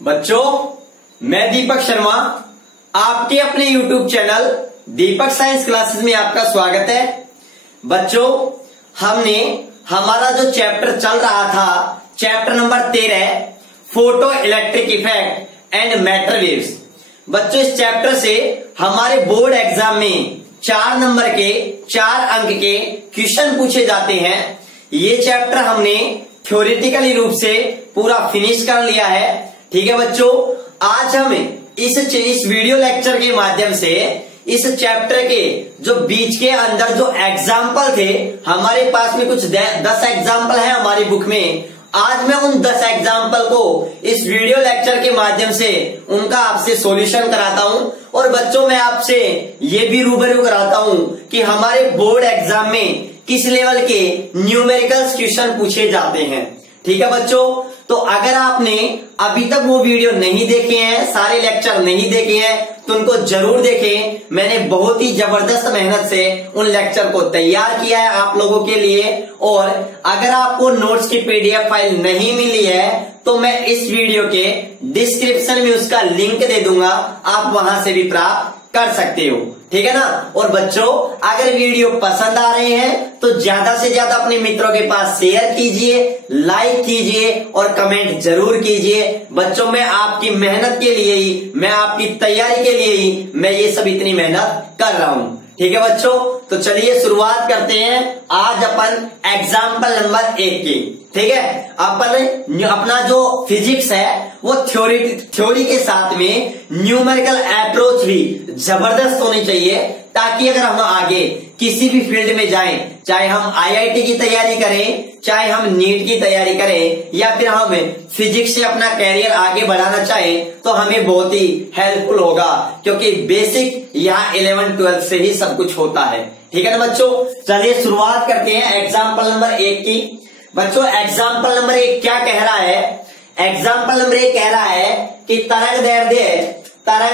बच्चों, मैं दीपक शर्मा आपके अपने YouTube चैनल दीपक साइंस क्लासेस में आपका स्वागत है। बच्चों, हमने हमारा जो चैप्टर चल रहा था, chapter number 13 photo electric effect and matter waves. बच्चों, इस चैप्टर से हमारे बोर्ड एग्जाम में 4 नंबर के 4 अंक के क्वेश्चन पूछे जाते हैं। ये चैप्टर हमने थ्योरेटिकली रूप से पूरा फिनिश कर लिया है। ठीक है बच्चों, आज हम इस वीडियो लेक्चर के माध्यम से इस चैप्टर के जो बीच के अंदर जो एग्जाम्पल थे, हमारे पास में कुछ 10 एग्जाम्पल है हमारी बुक में। आज मैं उन 10 एग्जाम्पल को इस वीडियो लेक्चर के माध्यम से उनका आपसे सॉल्यूशन कराता हूं। और बच्चों, मैं आपसे ये भी रूबरू कराता हूं कि हमारे बोर्ड एग्जाम में किस लेवल के न्यूमेरिकल्स क्वेश्चन पूछे जाते हैं। ठीक है बच्चों, तो अगर आपने अभी तक वो वीडियो नहीं देखे हैं, सारे लेक्चर नहीं देखे हैं, तो उनको जरूर देखें। मैंने बहुत ही जबरदस्त मेहनत से उन लेक्चर को तैयार किया है आप लोगों के लिए। और अगर आपको नोट्स की पीडीएफ फाइल नहीं मिली है तो मैं इस वीडियो के डिस्क्रिप्शन में उसका लिंक दे दूंगा, आप वहां से भी प्राप्त कर सकते हो। ठीक है ना। और बच्चों, अगर वीडियो पसंद आ रहे हैं तो ज्यादा से ज्यादा अपने मित्रों के पास शेयर कीजिए, लाइक कीजिए और कमेंट जरूर कीजिए। बच्चों, मैं आपकी मेहनत के लिए ही, मैं आपकी तैयारी के लिए ही मैं ये सब इतनी मेहनत कर रहा हूं। ठीक है बच्चों, तो चलिए शुरुआत करते हैं आज अपन एग्जाम्पल नंबर 1 की। ठीक है, अपन अपना जो फिजिक्स है वो थ्योरी के साथ में न्यूमेरिकल अप्रोच भी जबरदस्त होनी चाहिए, ताकि अगर हम आगे किसी भी फील्ड में जाएं, चाहे हम आईआईटी की तैयारी करें, चाहे हम नीट की तैयारी करें, या फिर हम फिजिक्स से अपना कैरियर आगे बढ़ाना चाहें, तो हमें बहुत ही हेल्पफुल होगा, क्योंकि बेसिक यहाँ 11-12 से ही सब कुछ होता है। ठीक है ना बच्चों, चलिए शुरुआत करते हैं एग्जाम्पल नंबर 1 की। बच्चों, एग्जाम्पल नंबर 1 क्या कह रहा है? एग्जाम्पल नंबर 1 कह रहा है कि तरंग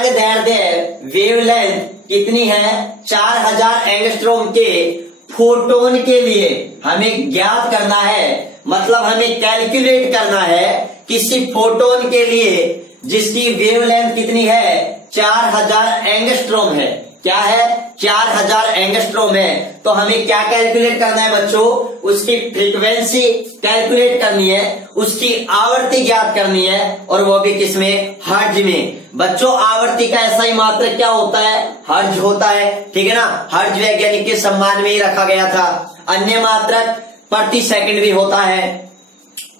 दैर्ध्य वेवलेंथ कितनी है? 4000 एंगस्ट्रॉम के फोटोन के लिए हमें ज्ञात करना है, मतलब हमें कैलकुलेट करना है किसी फोटोन के लिए जिसकी वेवलेंथ कितनी है? 4000 एंगस्ट्रॉम है। क्या है? 4000 एंगस्ट्रॉम है। तो हमें क्या कैलकुलेट करना है बच्चों? उसकी फ्रीक्वेंसी कैलकुलेट करनी है, उसकी आवर्ती ज्ञात करनी है, और वो भी किसमें? हर्ट्ज में। बच्चों, आवर्ती का ऐसा ही मात्रक क्या होता है? हर्ट्ज होता है। ठीक है ना। हर्ट्ज वैज्ञानिक के सम्मान में ही रखा गया था। अन्य मात्रक प्रति सेकंड भी होता है।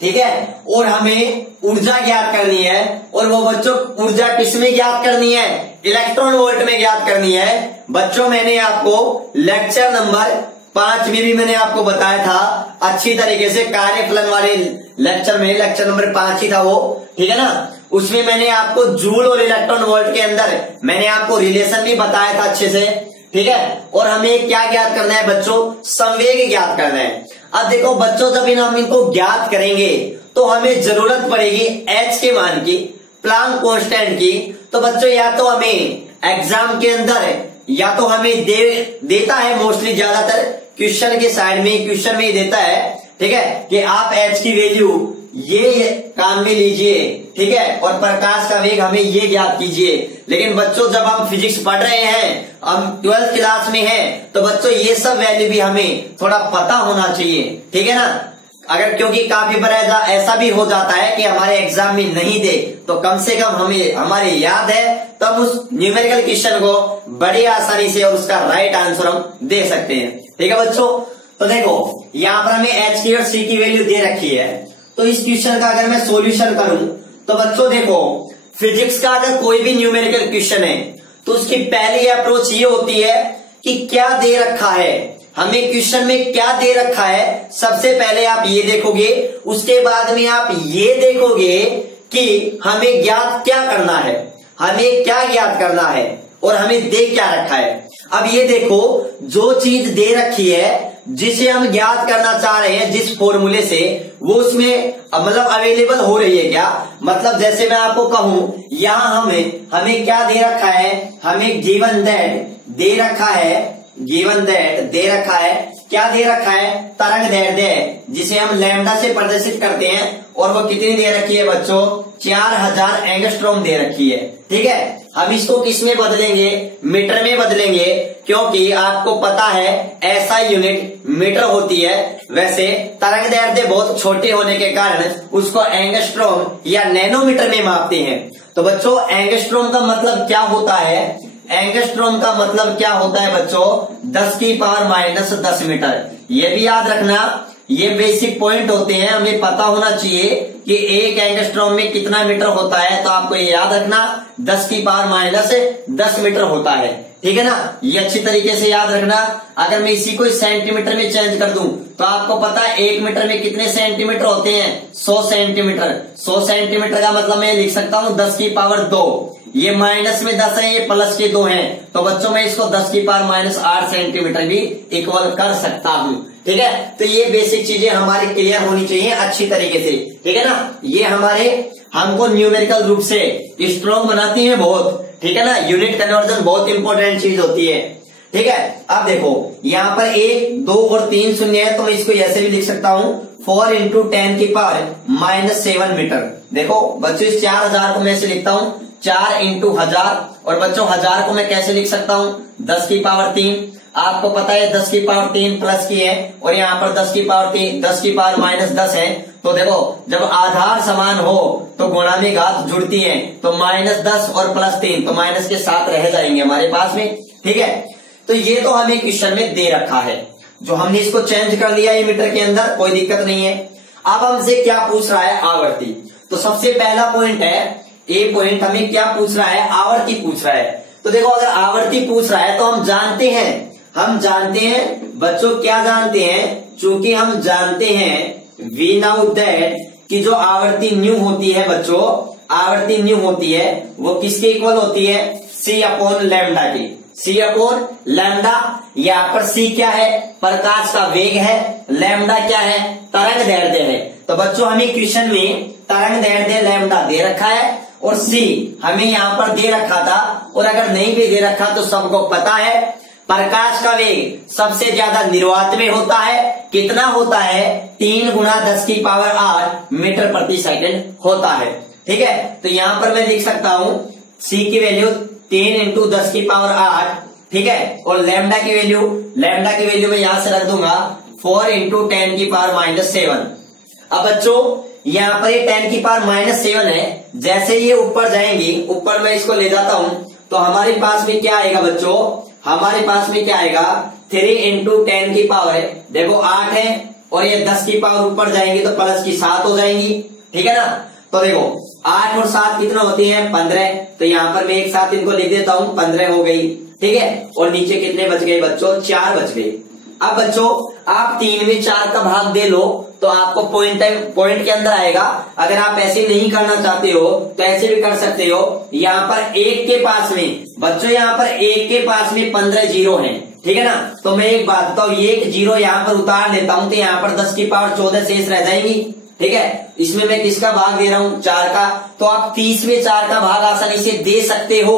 ठीक है। और हमें ऊर्जा ज्ञात करनी है, और वो बच्चों ऊर्जा किसमें ज्ञात करनी है? इलेक्ट्रॉन वोल्ट में ज्ञात करनी है। बच्चों, मैंने आपको लेक्चर नंबर 5 में भी मैंने आपको बताया था अच्छी तरीके से, कार्यफलन वाले लेक्चर में, लेक्चर नंबर 5 ही था वो। ठीक है ना। उसमें मैंने आपको जूल और इलेक्ट्रॉन वोल्ट के अंदर मैंने आपको रिलेशन भी बताया था अच्छे से। ठीक है। और हमें क्या ज्ञात करना है बच्चों? संवेग ज्ञात करना है। अब देखो बच्चों, जब हम इनको ज्ञात करेंगे तो हमें जरूरत पड़ेगी एच के मान की, प्लांक कांस्टेंट की। तो बच्चों, या तो हमें एग्जाम के अंदर या तो हमें देता है, मोस्टली ज्यादातर क्वेश्चन के साइड में, क्वेश्चन में ही देता है। ठीक है, कि आप एच की वैल्यू ये काम में लीजिए। ठीक है, और प्रकाश का वेग हमें ये ज्ञात कीजिए। लेकिन बच्चों, जब हम फिजिक्स पढ़ रहे हैं, हम 12th क्लास में हैं, तो बच्चों ये सब वैल्यू भी हमें थोड़ा पता होना चाहिए। ठीक है ना। अगर क्योंकि काफी बार ऐसा भी हो जाता है कि हमारे एग्जाम में नहीं दे, तो कम से कम हमें हमारे याद है, तो हम उस न्यूमेरिकल क्वेश्चन को बड़ी आसानी से और उसका राइट आंसर हम दे सकते हैं। ठीक है बच्चों, तो देखो यहाँ पर हमें एच की और सी की वैल्यू दे रखी है। तो इस क्वेश्चन का अगर मैं सॉल्यूशन करूं, तो बच्चों देखो, फिजिक्स का अगर कोई भी न्यूमेरिकल क्वेश्चन है तो उसकी पहली अप्रोच ये होती है कि क्या दे रखा है, हमें क्वेश्चन में क्या दे रखा है। सबसे पहले आप ये देखोगे, उसके बाद में आप ये देखोगे कि हमें ज्ञात क्या करना है, हमें क्या ज्ञात करना है और हमें दे क्या रखा है। अब ये देखो, जो चीज दे रखी है, जिसे हम ज्ञात करना चाह रहे हैं जिस फॉर्मूले से, वो उसमें मतलब अवेलेबल हो रही है क्या? मतलब जैसे मैं आपको कहूं, यहां हमें क्या दे रखा है? हमें गिवन दैट दे रखा है क्या दे रखा है, तरंग दैर्ध्य है, जिसे हम लैम्डा से प्रदर्शित करते हैं, और वो कितनी दे रखी है बच्चों, 4000 एंगस्ट्रॉम दे रखी है। ठीक है, हम इसको किस में बदलेंगे, मीटर में बदलेंगे, क्योंकि आपको पता है ऐसा यूनिट मीटर होती है। वैसे तरंग दैर्ध्य बहुत छोटे होने के कारण उसको एंगस्ट्रॉम या नैनोमीटर में मापते हैं। तो बच्चों एंगस्ट्रॉम का मतलब क्या होता है, एंगस्ट्रॉम का मतलब क्या होता है बच्चों, 10⁻⁻10 मीटर। ये भी याद रखना, ये बेसिक पॉइंट होते हैं, हमें पता होना चाहिए कि एक एंगस्ट्रॉम में कितना मीटर होता है। तो आपको ये याद रखना 10⁻10 मीटर होता है। ठीक है ना, ये अच्छी तरीके से याद रखना। अगर मैं इसी को सेंटीमीटर में चेंज कर दूं तो आपको पता है 1 मीटर में कितने सेंटीमीटर होते हैं, 100 सेंटीमीटर। 100 सेंटीमीटर का मतलब मैं लिख सकता हूं 10⁻2। ये माइनस में 10 है, ये प्लस के 2 हैं, तो बच्चों मैं इसको 10⁻8 सेंटीमीटर भी इक्वल कर सकता हूं। ठीक है, तो ये बेसिक चीजें हमारी क्लियर होनी चाहिए अच्छी तरीके से। ठीक है ना, ये हमारे हमको न्यूमेरिकल रूप से स्ट्रॉन्ग बनाती है बहुत। ठीक है ना, यूनिट कन्वर्जन बहुत इंपॉर्टेंट चीज होती है। ठीक है, अब देखो यहाँ पर 1, 2 और 3 शून्य है, तो मैं इसको ऐसे भी लिख सकता हूँ 4 × 10⁻⁷ मीटर। देखो बच्चों इस 4000 को मैं ऐसे लिखता हूँ 4 × 1000, और बच्चों 1000 को मैं कैसे लिख सकता हूँ 10⁻3। आपको पता है 10⁻3 प्लस की है, और यहाँ पर 10⁻3 10⁻−10 है। तो देखो जब आधार समान हो तो गुणा में घात जुड़ती है, तो -10 और +3 तो माइनस के साथ रह जाएंगे हमारे पास में। ठीक है, तो ये तो हमें क्वेश्चन में दे रखा है, जो हमने इसको चेंज कर लिया है मीटर के अंदर, कोई दिक्कत नहीं है। अब हमसे क्या पूछ रहा है, आवर्ती। तो सबसे पहला पॉइंट है, ए पॉइंट हमें क्या पूछ रहा है, आवर्ती पूछ रहा है। तो देखो अगर आवर्ती पूछ रहा है तो हम जानते हैं बच्चों, क्या जानते हैं, चूंकि हम जानते हैं वी नाउ दैट कि जो आवर्ती न्यू होती है बच्चों, आवर्ती न्यू होती है वो किसके इक्वल होती है, C/λ की। C/λ, यहाँ पर C क्या है, प्रकाश का वेग है, लैम्डा क्या है, तरंग दैर्ध्य है। तो बच्चों हमें क्वेश्चन में तरंग दैर्ध्य लैम्डा दे रखा है, और C हमें यहाँ पर दे रखा था, और अगर नहीं भी दे रखा तो सबको पता है प्रकाश का वेग सबसे ज्यादा निर्वात में होता है। कितना होता है, 3 × 10⁸ मीटर प्रति सेकंड होता है। ठीक है, तो यहाँ पर मैं लिख सकता हूँ C की वैल्यू 3 × 10⁸। ठीक है, और लैम्डा की वैल्यू मैं यहां से रख दूंगा 4 × 10⁻⁷। अब बच्चों यहाँ पर ये 10⁻⁷ है, जैसे ये ऊपर जाएंगी, ऊपर मैं इसको ले जाता हूं तो हमारे पास में क्या आएगा बच्चों, हमारे पास में क्या आएगा 3 × 10 की पावर, देखो 8 है, और ये 10 की पावर ऊपर जाएंगी तो प्लस की 7 हो जाएंगी। ठीक है ना, तो देखो 8 और 7 कितना होती है, 15। तो यहाँ पर मैं एक साथ इनको लिख देता हूँ, 15 हो गई। ठीक है, और नीचे कितने बच गए बच्चों, 4 बच गए। अब बच्चों आप 3 में 4 का भाग दे लो तो आपको पॉइंट के अंदर आएगा। अगर आप ऐसे नहीं करना चाहते हो तो ऐसे भी कर सकते हो। यहाँ पर 1 के पास में बच्चों, यहाँ पर 1 के पास में 15 जीरो है। ठीक है ना, तो मैं एक बात बताऊँ, 1 जीरो यहाँ पर उतार देता हूँ तो यहाँ पर 10⁻14 शेष रह जाएंगी। ठीक है, इसमें मैं किसका भाग दे रहा हूँ, 4 का। तो आप 30 में 4 का भाग आसानी से दे सकते हो।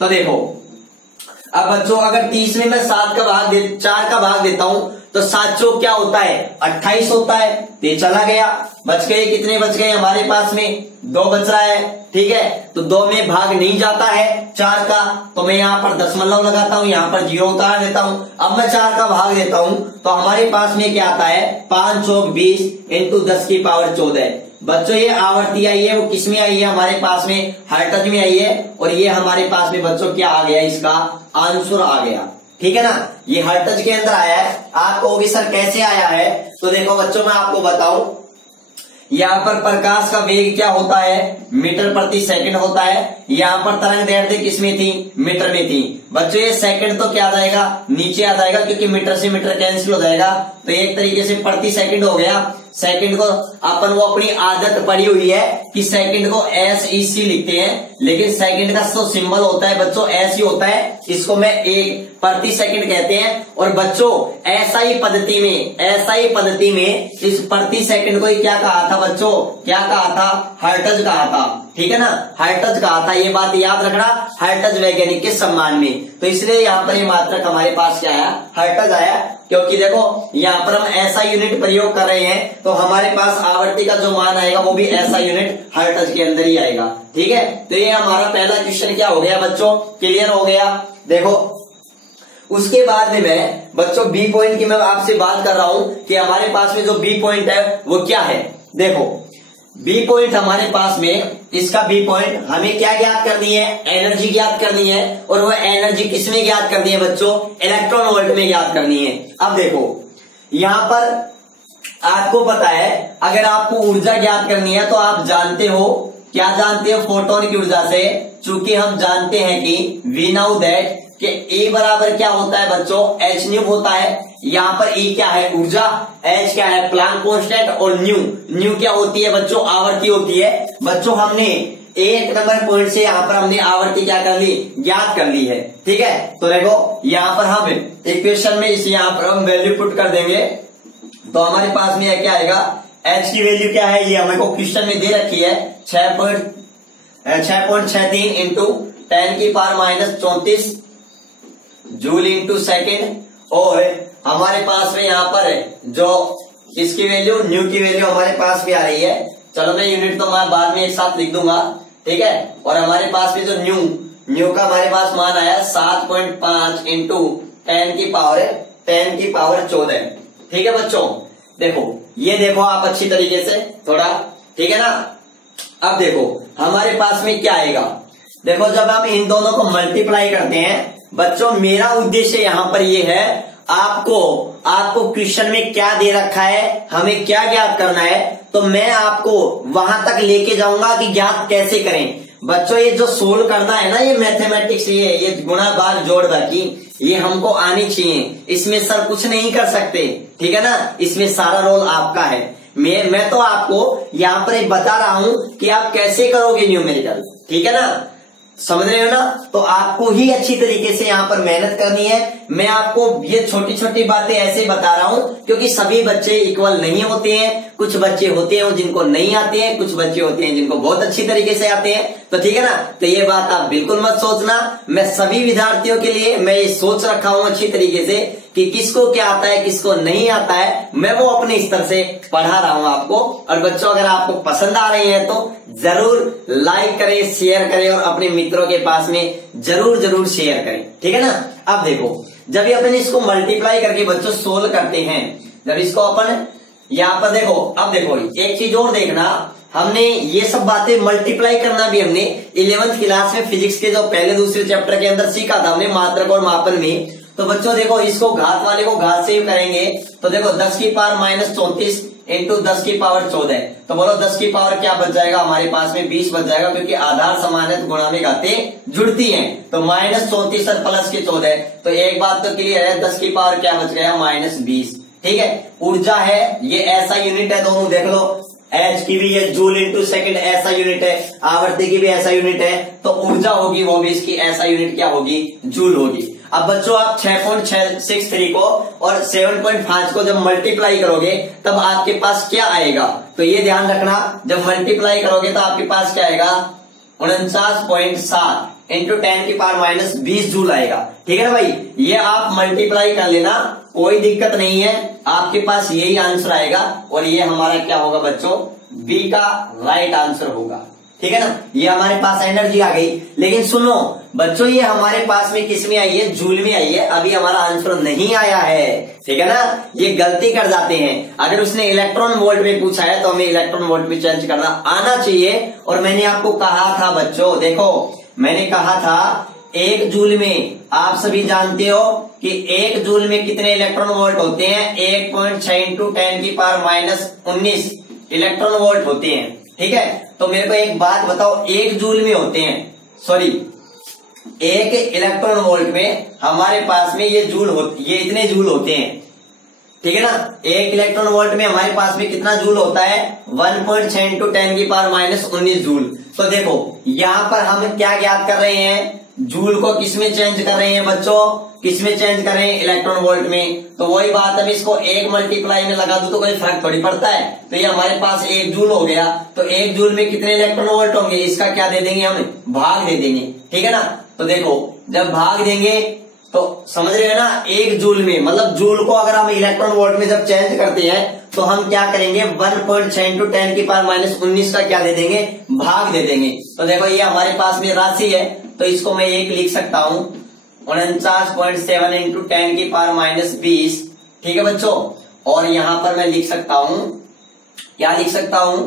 तो देखो अब बच्चों अगर 30 में मैं 4 का भाग देता हूं तो 7 चौक क्या होता है, 28 होता है। ये चला गया, बच गए, कितने बच गए हमारे पास में, 2 बच रहा है। ठीक है, तो 2 में भाग नहीं जाता है 4 का, तो मैं यहाँ पर दशमलव लगाता हूँ, यहाँ पर 0 उतार देता हूँ। अब मैं 4 का भाग देता हूँ तो हमारे पास में क्या आता है, 5 चौक 20 × 10⁻14। बच्चों ये आवर्ती आई है, वो किस में आई है, हमारे पास में हर्ट्ज में आई है, और ये हमारे पास में बच्चों क्या आ गया, इसका आंसर आ गया। ठीक है ना, ये हर्ट्ज के अंदर आया है। आप कहोगे सर कैसे आया है, तो देखो बच्चों मैं आपको बताऊं, यहाँ पर प्रकाश का वेग क्या होता है, मीटर प्रति सेकंड होता है। यहाँ पर तरंग दैर्ध्य किसमें थी, मीटर में थी। बच्चों ये सेकंड तो क्या आ जाएगा, नीचे आ जाएगा, क्योंकि मीटर से मीटर कैंसिल हो जाएगा, तो एक तरीके से प्रति सेकंड हो गया। सेकंड को अपन वो अपनी आदत पड़ी हुई है कि सेकंड को SEC लिखते हैं, लेकिन सेकंड का जो सिंबल होता है बच्चों S ही होता है, इसको मैं एक प्रति सेकंड कहते हैं। और बच्चों SI पद्धति में इस प्रति सेकंड को ही क्या कहा था बच्चों, क्या कहा था, हर्ट्ज कहा था। ठीक है ना, हर्ट्ज कहा था, ये बात याद रखना, हर्ट्ज वैज्ञानिक के सम्मान में। तो इसलिए यहाँ पर ये मात्रक हमारे पास क्या आया, हर्ट्ज आया। क्योंकि देखो यहाँ पर हम ऐसा यूनिट प्रयोग कर रहे हैं तो हमारे पास आवर्ती का जो मान आएगा वो भी ऐसा यूनिट हर्ट्ज के अंदर ही आएगा। ठीक है, तो ये हमारा पहला क्वेश्चन क्या हो गया बच्चों, क्लियर हो गया। देखो उसके बाद में मैं बच्चों बी पॉइंट की मैं आपसे बात कर रहा हूं कि हमारे पास में जो बी पॉइंट है वो क्या है। देखो बी पॉइंट हमारे पास में, इसका बी पॉइंट हमें क्या ज्ञात करनी है, एनर्जी ज्ञात करनी है। और वह एनर्जी किसमें ज्ञात करनी है बच्चों, इलेक्ट्रॉन वोल्ट में ज्ञात करनी है। अब देखो यहां पर आपको पता है अगर आपको ऊर्जा ज्ञात करनी है तो आप जानते हो, क्या जानते हो, फोटोन की ऊर्जा से। चूंकि हम जानते हैं कि वी नाउ दैट कि E बराबर क्या होता है बच्चों, एच न्यू होता है। यहाँ पर E क्या है, ऊर्जा, H क्या है, प्लांक कांस्टेंट, और न्यू क्या होती है बच्चों, आवर्ती होती है। बच्चों हमने एक नंबर पॉइंट से यहाँ पर हमने आवर्ती क्या कर ली, ज्ञात कर ली है। ठीक है, तो देखो यहाँ पर हम इक्वेशन में इसे यहाँ पर हम वैल्यू पुट कर देंगे तो हमारे पास में क्या आएगा, H की वैल्यू क्या है, ये हमें को क्वेश्चन में दे रखी है 6.63 इंटू 10 की power minus 34 joule into second. और हमारे पास में यहाँ पर जो इसकी वैल्यू, न्यू की वैल्यू हमारे पास भी आ रही है। चलो मैं यूनिट तो मैं बाद में एक साथ लिख दूंगा। ठीक है, और हमारे पास में जो न्यू का हमारे पास मान आया 7.5 इंटू 10 की पावर 14। ठीक है बच्चों, देखो ये देखो आप अच्छी तरीके से थोड़ा, ठीक है ना। अब देखो हमारे पास में क्या आएगा, देखो जब हम इन दोनों को मल्टीप्लाई करते हैं बच्चों, मेरा उद्देश्य यहाँ पर ये है आपको क्वेश्चन में क्या दे रखा है, हमें क्या ज्ञात करना है, तो मैं आपको वहां तक लेके जाऊंगा कि ज्ञात कैसे करें। बच्चों ये जो सोल्व करना है ना, ये मैथमेटिक्स, ये गुणा भाग जोड़ बाकी ये हमको आनी चाहिए, इसमें सर कुछ नहीं कर सकते। ठीक है ना, इसमें सारा रोल आपका है। मैं तो आपको यहाँ पर बता रहा हूं कि आप कैसे करोगे न्यूमेरिकल। ठीक है ना, समझ रहे हो ना। तो आपको ही अच्छी तरीके से यहाँ पर मेहनत करनी है। मैं आपको ये छोटी छोटी बातें ऐसे बता रहा हूँ क्योंकि सभी बच्चे इक्वल नहीं होते हैं। कुछ बच्चे होते हैं जिनको नहीं आते हैं, कुछ बच्चे होते हैं जिनको बहुत अच्छी तरीके से आते हैं। तो ठीक है ना, तो ये बात आप बिल्कुल मत सोचना। मैं सभी विद्यार्थियों के लिए मैं ये सोच रखा हूँ अच्छी तरीके से कि किसको क्या आता है किसको नहीं आता है, मैं वो अपने स्तर से पढ़ा रहा हूँ आपको। और बच्चों अगर आपको पसंद आ रही है तो जरूर लाइक करें, शेयर करें और अपने मित्रों के पास में जरूर शेयर करें। ठीक है ना। अब देखो जब ये अपन इसको मल्टीप्लाई करके बच्चों सोल्व करते हैं, जब इसको अपन यहाँ पर देखो, अब देखो एक चीज और देखना, हमने ये सब बातें मल्टीप्लाई करना भी हमने 11th क्लास में फिजिक्स के जो पहले दूसरे चैप्टर के अंदर सीखा था हमने मात्रक और मापन में। तो बच्चों देखो इसको घात वाले को घात से करेंगे तो देखो 10 की पावर माइनस 34 इंटू 10 की पावर 14। तो बोलो 10 की पावर क्या बच जाएगा हमारे पास में, 20 बच जाएगा, क्योंकि आधार समान है तो गुणा में घातें जुड़ती हैं। तो माइनस 34 और प्लस की 14। तो एक बात तो क्लियर है, 10 की पावर क्या बच गया, माइनस 20। ठीक है, ऊर्जा है, ये ऐसा यूनिट है, दोनों देख लो, एच की भी ये जूल इंटू सेकेंड ऐसा यूनिट है, आवर्ती की भी ऐसा यूनिट है, तो ऊर्जा होगी वो भी इसकी ऐसा यूनिट क्या होगी, जूल होगी। अब बच्चों आप 6.663 को और 7.5 को जब मल्टीप्लाई करोगे तब आपके पास क्या आएगा, तो ये ध्यान रखना, जब मल्टीप्लाई करोगे तो आपके पास क्या आएगा, 49.7 इंटू 10 की पावर माइनस 20 जूल आएगा। ठीक है ना भाई, ये आप मल्टीप्लाई कर लेना, कोई दिक्कत नहीं है, आपके पास यही आंसर आएगा और ये हमारा क्या होगा बच्चों, बी का राइट आंसर होगा। ठीक है ना, ये हमारे पास एनर्जी आ गई। लेकिन सुनो बच्चों, ये हमारे पास में किस में आई है, जूल में आई है, अभी हमारा आंसर नहीं आया है। ठीक है ना, ये गलती कर जाते हैं, अगर उसने इलेक्ट्रॉन वोल्ट में पूछा है तो हमें इलेक्ट्रॉन वोल्ट में चेंज करना आना चाहिए। और मैंने आपको कहा था बच्चों, देखो मैंने कहा था 1 जूल में, आप सभी जानते हो कि 1 जूल में कितने इलेक्ट्रॉन वोल्ट होते हैं, 1.6 इंटू 10 की पावर माइनस 19 इलेक्ट्रॉन वोल्ट होते हैं। ठीक है, तो मेरे को एक बात बताओ, 1 जूल में होते हैं, सॉरी 1 इलेक्ट्रॉन वोल्ट में हमारे पास में ये इतने जूल होते हैं। ठीक है ना, 1 इलेक्ट्रॉन वोल्ट में हमारे पास में कितना जूल होता है, 1.6 इंटू 10 की पावर माइनस 19 जूल। तो देखो यहाँ पर हम क्या ज्ञात कर रहे हैं, जूल को किसमें चेंज कर रहे हैं बच्चों, किसमें चेंज कर रहे हैं, इलेक्ट्रॉन वोल्ट में। तो वही बात, अब इसको 1 मल्टीप्लाई में लगा दो तो कोई फर्क थोड़ी पड़ता है। तो ये हमारे पास 1 जूल हो गया, तो 1 जूल में कितने इलेक्ट्रॉन वोल्ट होंगे, इसका क्या दे देंगे हम, भाग दे देंगे। ठीक है ना, तो देखो जब भाग देंगे तो समझ रहे हैं ना, 1 जूल में, मतलब जूल को अगर हम इलेक्ट्रॉन वोल्ट में जब चेंज करते हैं तो हम क्या करेंगे, 1.6 इंटू 10 की पावर -19 का क्या दे देंगे, भाग दे देंगे। तो देखो ये हमारे पास में राशि है, तो इसको मैं एक लिख सकता हूं 49.7 इंटू 10 की पावर -20, ठीक है बच्चों। और यहां पर मैं लिख सकता हूं, क्या लिख सकता हूं,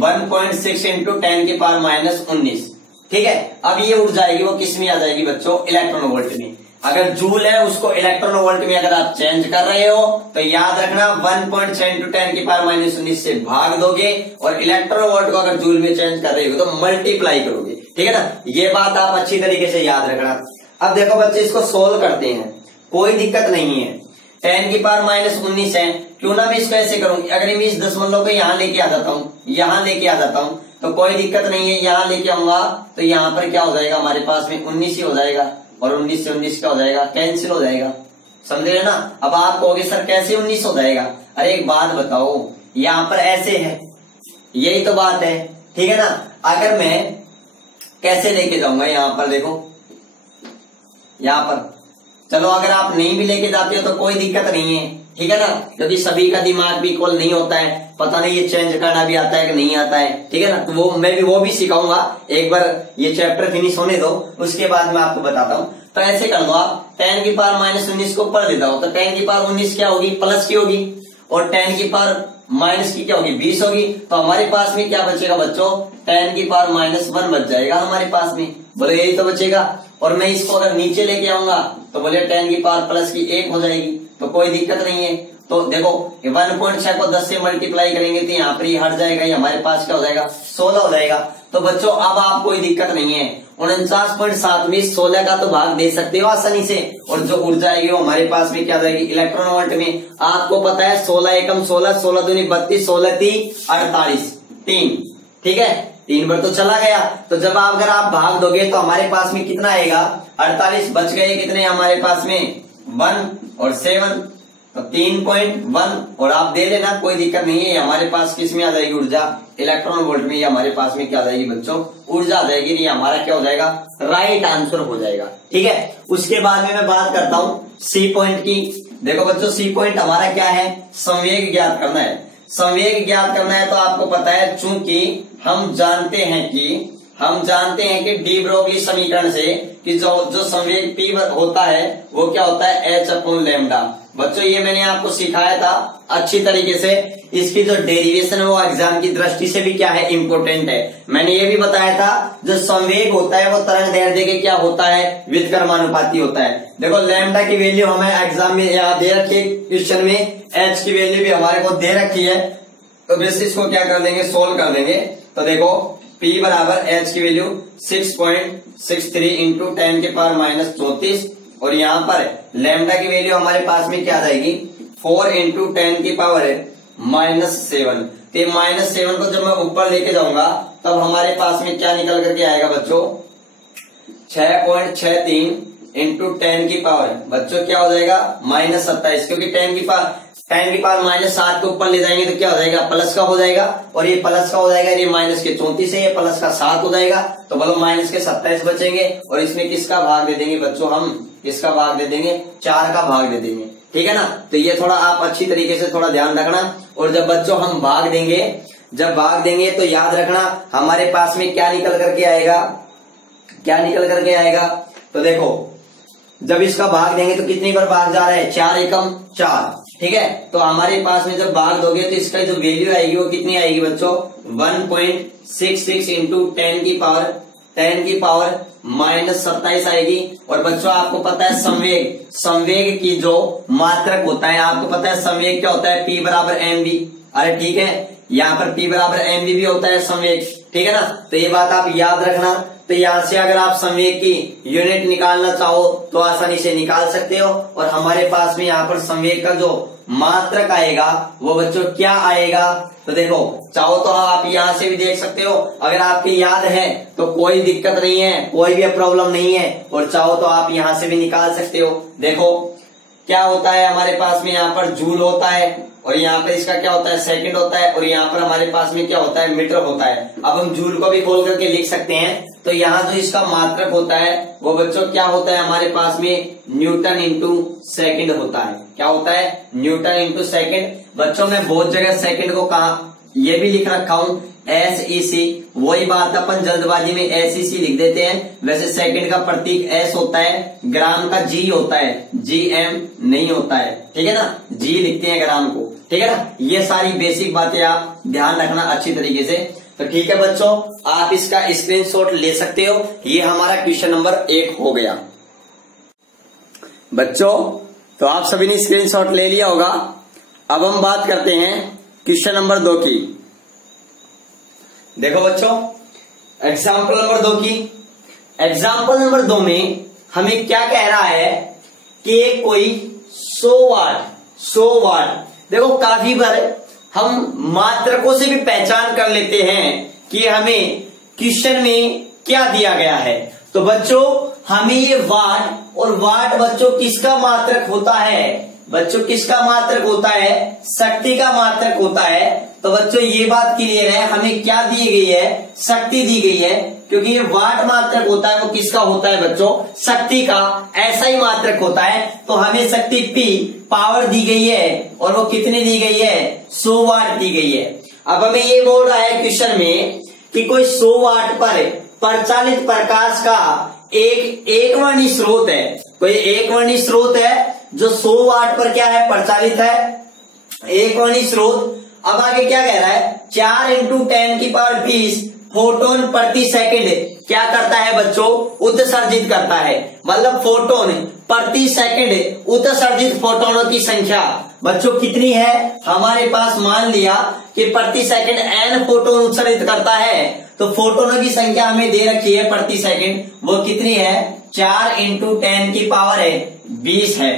1.6 इंटू 10 की पावर -19, ठीक है। अब ये उड़ जाएगी, वो किस में आ जाएगी बच्चों, इलेक्ट्रॉन वोल्ट में। अगर जूल है उसको इलेक्ट्रॉन वोल्ट में अगर आप चेंज कर रहे हो तो याद रखना 1.6 इंटू 10 की पावर -19 से भाग दोगे, और इलेक्ट्रॉन वोल्ट को अगर जूल में चेंज कर रहे हो तो मल्टीप्लाई करोगे, ठीक है ना। ये बात आप अच्छी तरीके से याद रखना। अब देखो बच्चे, इसको सोल्व करते हैं, कोई दिक्कत नहीं है। 10 की पावर -19 है, क्यों ना मैं इसको ऐसे करूं, अगर मैं इस दशमलव को यहां लेके आ जाता हूं, यहां लेके आ जाता हूं तो कोई दिक्कत नहीं है। यहां लेके आऊंगा तो यहां पर क्या हो जाएगा, हमारे पास में 19 ही हो जाएगा, और 19 से 19 क्या हो जाएगा, कैंसिल हो जाएगा, समझ रहे ना। अब आप कहोगे सर कैसे 19 हो जाएगा, अरे एक बात बताओ, यहां पर ऐसे है, यही तो बात है, ठीक है ना। अगर मैं कैसे लेके जाऊंगा, यहां पर देखो, यहां पर चलो अगर आप नहीं भी लेके जाते हो तो कोई दिक्कत नहीं है, ठीक है ना, क्योंकि सभी का दिमाग भी इक्वल नहीं होता है, पता नहीं ये चेंज करना भी आता है कि नहीं आता है, ठीक है ना। तो वो भी सिखाऊंगा, एक बार ये चैप्टर फिनिश होने दो, उसके बाद मैं आपको बताता हूँ। तो ऐसे कर दो आप, 10 की पावर -19 को पढ़ देता हूं, तो 10 की पावर 19 क्या होगी, प्लस की होगी, और 10 की पावर माइनस की क्या होगी, 20 होगी। तो हमारे पास में क्या बचेगा बच्चों, 10 की पावर -1 बच जाएगा हमारे पास में, बोले यही तो बचेगा। और मैं इसको अगर नीचे लेके आऊंगा तो बोले 10 की पावर प्लस की 1 हो जाएगी, तो कोई दिक्कत नहीं है। तो देखो 1.6 को 10 से मल्टीप्लाई करेंगे तो यहाँ पर ही हट जाएगा, ये हमारे पास क्या हो जाएगा, 16 हो जाएगा। तो बच्चों अब आप कोई दिक्कत नहीं है, 49.7 में 16 का तो भाग दे सकते हो आसानी से, और जो ऊर्जा आएगी वो हमारे पास में क्या जाएगी, इलेक्ट्रॉन वोल्ट में। आपको पता है 16 एकम 16, 16 दूनी 32, 16 ती 48, 3, ठीक है, 3 बार तो चला गया। तो जब अगर आप भाग दोगे तो हमारे पास में कितना आएगा, 48, बच गए कितने हमारे पास में, 1 और 7, तो 3.1, और आप दे लेना, कोई दिक्कत नहीं है। हमारे पास किस में आ जाएगी ऊर्जा, इलेक्ट्रॉन वोल्ट में, ये हमारे पास में क्या आ जाएगी बच्चों, ऊर्जा आ जाएगी। ये हमारा क्या हो जाएगा, राइट आंसर हो जाएगा, ठीक है। उसके बाद में मैं बात करता हूँ सी पॉइंट की। देखो बच्चों, सी पॉइंट हमारा क्या है, संवेग ज्ञात करना है। संवेग ज्ञात करना है तो आपको पता है, चूंकि हम जानते हैं कि डी ब्रोगली समीकरण से कि जो संवेग P होता है वो क्या होता है, h/λ। बच्चों ये मैंने आपको सिखाया था अच्छी तरीके से, इसकी जो डेरिवेशन है वो एग्जाम की दृष्टि से भी क्या है, इम्पोर्टेंट है। मैंने ये भी बताया था जो संवेग होता है वो तरंग दैर्ध्य के क्या होता है, व्युत्क्रमानुपाती होता है। देखो लैम्डा की वैल्यू हमें एग्जाम में यहाँ दे रखी है, क्वेश्चन में h की वैल्यू भी हमारे को दे रखी है, तो बेसिस इसको क्या कर देंगे, सोल्व कर देंगे। तो देखो P बराबर h की वैल्यू 6.63 इंटू 10 की पावर -34, और यहाँ पर लैम्डा की वैल्यू हमारे पास में क्या आ जाएगी, 4 इंटू 10 की पावर -7। तो ये -7 को जब मैं ऊपर लेके जाऊंगा तब हमारे पास में क्या निकल करके आएगा बच्चों, 6.63 इंटू 10 की पावर, बच्चों क्या हो जाएगा, -27, क्योंकि 10 की पावर -7 को ऊपर ले जाएंगे तो क्या हो जाएगा, प्लस का हो जाएगा, और ये प्लस का हो जाएगा, ये माइनस के 34 है, ये प्लस का 7 हो जाएगा, तो बोलो माइनस के 27 बचेंगे। और इसमें किसका भाग दे देंगे बच्चों, हम किसका भाग दे देंगे, 4 का भाग दे देंगे, ठीक है ना। तो ये थोड़ा आप अच्छी तरीके से थोड़ा ध्यान रखना। और जब बच्चों हम भाग देंगे तो याद रखना हमारे पास में क्या निकल करके आएगा, तो देखो जब इसका भाग देंगे तो कितनी बार भाग जा रहा है, 4 एकम 4, ठीक है। तो हमारे पास में जब भाग दोगे तो इसका जो वैल्यू आएगी वो कितनी आएगी बच्चों, 1.66 इंटू 10 की पावर -27 आएगी। और बच्चों आपको पता है संवेग की जो मात्रक होता है, आपको पता है संवेग क्या होता है, P बराबर mv। अरे ठीक है, यहाँ पर P बराबर mv भी होता है संवेग, ठीक है ना। तो ये बात आप याद रखना। तो यहाँ से अगर आप संवेग की यूनिट निकालना चाहो तो आसानी से निकाल सकते हो। और हमारे पास में यहाँ पर संवेग का जो मात्रक आएगा वो बच्चों क्या आएगा, तो देखो चाहो तो आप यहाँ से भी देख सकते हो, अगर आपके याद है तो कोई दिक्कत नहीं है, कोई भी प्रॉब्लम नहीं है, और चाहो तो आप यहाँ से भी निकाल सकते हो। देखो क्या होता है हमारे पास में, यहाँ पर जूल होता है, और यहाँ पर इसका क्या होता है, सेकंड होता है, और यहाँ पर हमारे पास में क्या होता है, मीटर होता है। अब हम जूल को भी खोल करके लिख सकते हैं। तो यहाँ जो इसका मात्रक होता है वो बच्चों क्या होता है हमारे पास में, न्यूटन इंटू सेकेंड होता है। क्या होता है, न्यूटन इंटू सेकेंड। बच्चों मैं बहुत जगह सेकेंड को कहा, ये भी लिख रखा हूं SEC, वही बात अपन जल्दबाजी में SEC लिख देते हैं। वैसे सेकंड का प्रतीक S होता है, ग्राम का G होता है, GM नहीं होता है, ठीक है ना, G लिखते हैं ग्राम को, ठीक है ना। ये सारी बेसिक बातें आप ध्यान रखना अच्छी तरीके से। तो ठीक है बच्चों, आप इसका स्क्रीनशॉट ले सकते हो। ये हमारा क्वेश्चन नंबर 1 हो गया बच्चों। तो आप सभी ने स्क्रीनशॉट ले लिया होगा। अब हम बात करते हैं क्वेश्चन नंबर 2 की। देखो बच्चों, एग्जाम्पल नंबर 2 की। एग्जाम्पल नंबर 2 में हमें क्या कह रहा है कि कोई 100 वाट। देखो काफी बार हम मात्रकों से भी पहचान कर लेते हैं कि हमें क्वेश्चन में क्या दिया गया है। तो बच्चों हमें ये वाट, और वाट बच्चों किसका मात्रक होता है, बच्चों किसका मात्रक होता है, शक्ति का मात्रक होता है। तो बच्चों ये बात क्लियर है, हमें क्या दी गई है, शक्ति दी गई है, क्योंकि ये वाट मात्रक होता है वो किसका होता है बच्चों, शक्ति का। ऐसा ही मात्रक होता है। तो हमें शक्ति P पावर दी गई है, और वो कितनी दी गई है, 100 वाट दी गई है। अब हमें ये बोल रहा है क्वेश्चन में कि कोई 100 वाट पर प्रचालित प्रकाश का एक वर्णी स्रोत है, कोई एक वर्णी स्रोत है जो 100 वाट पर क्या है, प्रचालित है, एक वर्णी स्रोत। अब आगे क्या कह रहा है, 4 × 10⁻20 फोटोन प्रति सेकंड क्या करता है बच्चों, उत्सर्जित करता है। मतलब फोटोन प्रति सेकंड उत्सर्जित फोटोनों की संख्या बच्चों कितनी है, हमारे पास मान लिया कि प्रति सेकंड n फोटोन उत्सर्जित करता है। तो फोटोनों की संख्या हमें दे रखी है प्रति सेकंड, वो कितनी है, 4 × 10⁻20 है।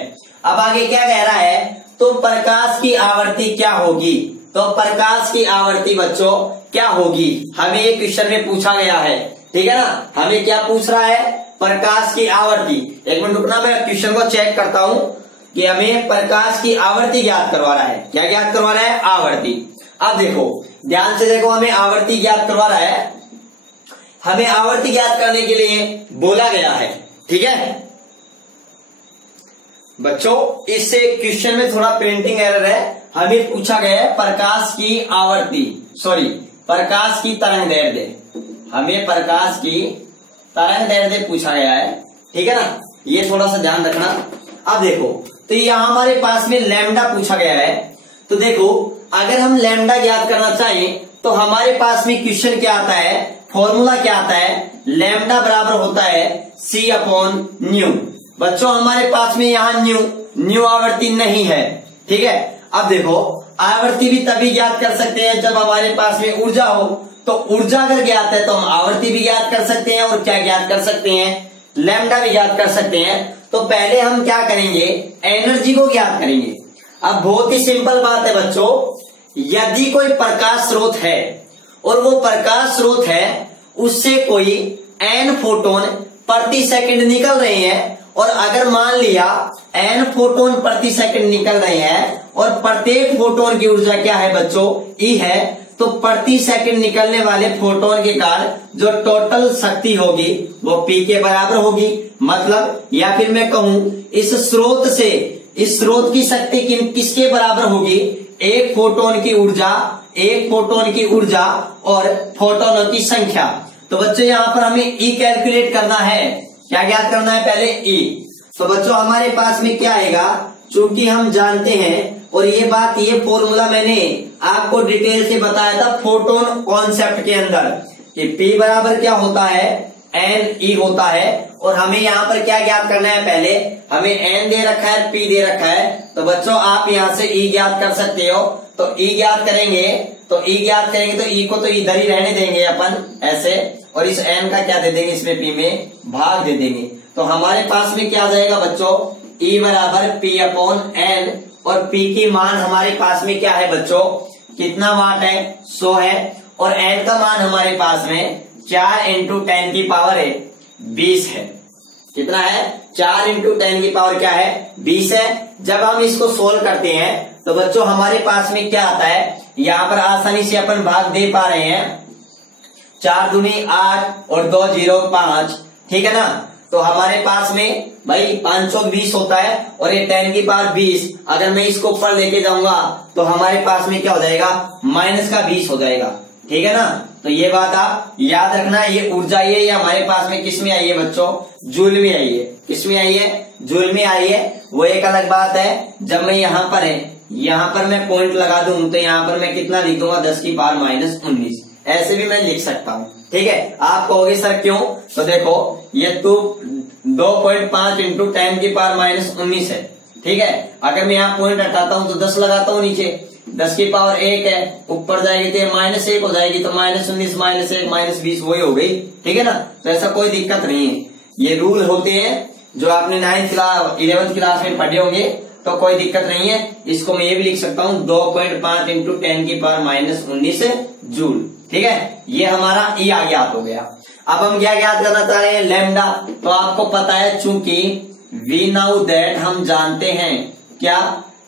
अब आगे क्या कह रहा है, तो प्रकाश की आवृत्ति क्या होगी। तो प्रकाश की आवृत्ति बच्चों क्या होगी, हमें ये क्वेश्चन में पूछा गया है, ठीक है ना। हमें क्या पूछ रहा है, प्रकाश की आवृत्ति। एक मिनट रुकना, मैं क्वेश्चन को चेक करता हूं कि हमें प्रकाश की आवृत्ति ज्ञात करवा रहा है। क्या ज्ञात करवा रहा है, आवृत्ति। अब देखो ध्यान से देखो, हमें आवृत्ति ज्ञात करवा रहा है। हमें आवृत्ति ज्ञात करने के लिए बोला गया है, ठीक है बच्चों। इस क्वेश्चन में थोड़ा प्रिंटिंग एरर है। हमें पूछा गया है प्रकाश की आवृत्ति, प्रकाश की तरंग दैर्ध्य, हमें प्रकाश की तरंग दैर्ध्य पूछा गया है, ठीक है ना। ये थोड़ा सा ध्यान रखना। अब देखो, तो यहाँ हमारे पास में लैम्डा पूछा गया है। तो देखो अगर हम लैम्डा ज्ञात करना चाहें तो हमारे पास में क्वेश्चन क्या आता है, फॉर्मूला क्या आता है, लैम्डा बराबर होता है C/ν। बच्चों हमारे पास में यहाँ न्यू आवृत्ति नहीं है, ठीक है। अब देखो आवृत्ति भी तभी ज्ञात कर सकते हैं जब हमारे पास में ऊर्जा हो। तो ऊर्जा अगर ज्ञात है तो हम आवृत्ति भी ज्ञात कर सकते हैं, और क्या ज्ञात कर सकते हैं, लैम्डा भी ज्ञात कर सकते हैं। तो पहले हम क्या करेंगे, एनर्जी को ज्ञात करेंगे। अब बहुत ही सिंपल बात है बच्चों, यदि कोई प्रकाश स्रोत है और वो प्रकाश स्रोत है उससे कोई n फोटोन प्रति सेकंड निकल रहे हैं, और अगर मान लिया n फोटोन प्रति सेकंड निकल रहे हैं और प्रत्येक फोटोन की ऊर्जा क्या है बच्चों, E है, तो प्रति सेकंड निकलने वाले फोटोन के कारण जो टोटल शक्ति होगी वो P के बराबर होगी। मतलब या फिर मैं कहूं इस स्रोत की शक्ति किसके बराबर होगी, एक फोटोन की ऊर्जा और फोटोनों की संख्या। तो बच्चों यहाँ पर हमें E कैलकुलेट करना है। क्या ज्ञात करना है, पहले E। तो बच्चों हमारे पास में क्या आएगा, चूंकि हम जानते हैं, और ये फॉर्मूला मैंने आपको डिटेल से बताया था फोटोन कॉन्सेप्ट के अंदर, कि P बराबर क्या होता है, NE होता है। और हमें यहाँ पर क्या ज्ञात करना है, पहले हमें N दे रखा है, P दे रखा है। तो बच्चों आप यहाँ से E ज्ञात कर सकते हो। तो E ज्ञात करेंगे तो E को तो इधर ही रहने देंगे अपन ऐसे, और इस N का क्या दे देंगे, इसमें P में भाग दे देंगे। तो हमारे पास में क्या आ जाएगा बच्चों, E बराबर P/N, और P की मान हमारे पास में क्या है बच्चों, कितना वाट है, 100 है, और N का मान हमारे पास में 4 × 10⁻20 है। कितना है 4 इंटू 10 की पावर क्या है 20 है। जब हम इसको सोल्व करते हैं तो बच्चों हमारे पास में क्या आता है, यहां पर आसानी से अपन भाग दे पा रहे हैं, 4 दूनी 8 और 2 0 5, ठीक है ना। तो हमारे पास में भाई 520 होता है और ये 10 की पावर 20, अगर मैं इसको ऊपर लेके जाऊंगा तो हमारे पास में क्या हो जाएगा माइनस का 20 हो जाएगा, ठीक है ना। तो ये बात आप याद रखना, ये ऊर्जा आई है ये हमारे पास में किस में आई है बच्चों, जूल में आई है। किस में आई है, जूल में आई है। वो एक अलग बात है, जब मैं यहाँ पर मैं पॉइंट लगा दूं तो यहाँ पर मैं कितना लिख दूंगा 10 की पावर माइनस 19, ऐसे भी मैं लिख सकता हूँ, ठीक है। आप कहोगे सर क्यों, तो देखो ये 2.5 इंटू 10 की पावर माइनस 19 है, ठीक है। अगर मैं यहाँ पॉइंट हटाता हूँ तो 10 लगाता हूँ नीचे, 10 की पावर 1 है, ऊपर जाएगी तो माइनस 1 हो जाएगी, तो माइनस 19 माइनस 1 माइनस 20 वही हो गई, ठीक है ना। तो ऐसा कोई दिक्कत नहीं है, ये रूल होते हैं जो आपने 9th क्लास 11th क्लास में पढ़े होंगे, तो कोई दिक्कत नहीं है। इसको मैं ये भी लिख सकता हूँ 2.5 इंटू 10 की पावर माइनस 19 जूल, ठीक है। ये हमारा ई ज्ञात हो गया। अब हम क्या ज्ञात करना चाह रहे हैं, लैम्डा। तो आपको पता है चूंकि वी नाउ दैट हम जानते हैं, क्या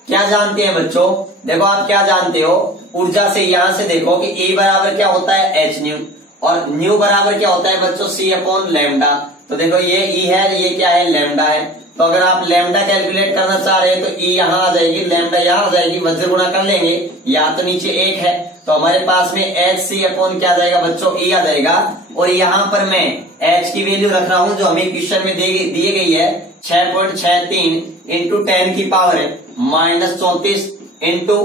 क्या जानते हैं बच्चों, देखो आप क्या जानते हो, ऊर्जा से यहां से देखो कि E बराबर क्या होता है एच न्यू, और न्यू बराबर क्या होता है बच्चों C अपॉन लैम्डा। तो देखो ये E है, ये क्या है लैम्डा है। तो अगर आप लैम्डा कैलकुलेट करना चाह रहे हैं तो E यहाँ आ जाएगी, लैम्डा यहाँ आ जाएगी, वज्र गुणा कर लेंगे, या तो नीचे 1 है तो हमारे पास में एच सी अपॉन क्या आ जाएगा बच्चों E आ जाएगा। और यहाँ पर मैं H की वैल्यू रख रहा हूं जो हमें क्वेश्चन में दी गई है 6.63 इंटू 10 की पावर माइनस 34 इंटू,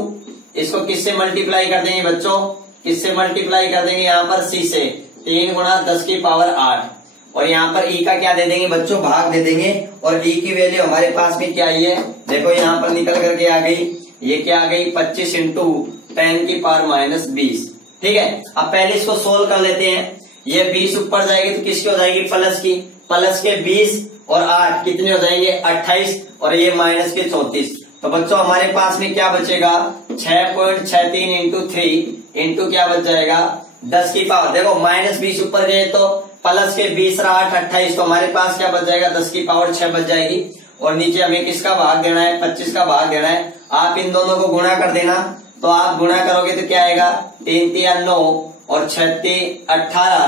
इसको किससे मल्टीप्लाई कर देंगे बच्चों, किससे मल्टीप्लाई कर देंगे यहाँ पर C से, 3 गुणा 10 की पावर 8, और यहाँ पर E का क्या दे देंगे बच्चों भाग दे देंगे। और E की वैल्यू हमारे पास में क्या आई है, देखो यहाँ पर निकल करके आ गई, ये क्या आ गई 25 इंटू 10 की पावर माइनस 20, ठीक है। अब पहले इसको सोल्व कर लेते हैं, ये 20 ऊपर जाएगी तो किसकी हो जाएगी प्लस की, प्लस के 20 और 8 कितने हो जाएंगे 28, और ये माइनस के 34। तो बच्चों हमारे पास में क्या बचेगा 6.63 इंटू 3 इंटू क्या बच जाएगा 10 की पावर, देखो माइनस 20 ऊपर गए तो प्लस के 20 और 8 28, तो हमारे पास क्या बच जाएगा 10 की पावर 6 बच जाएगी। और नीचे हमें किसका भाग देना है 25 का भाग देना है। आप इन दोनों को गुणा कर देना, तो आप गुणा करोगे तो क्या आएगा 3 3 9 और 6 3 18,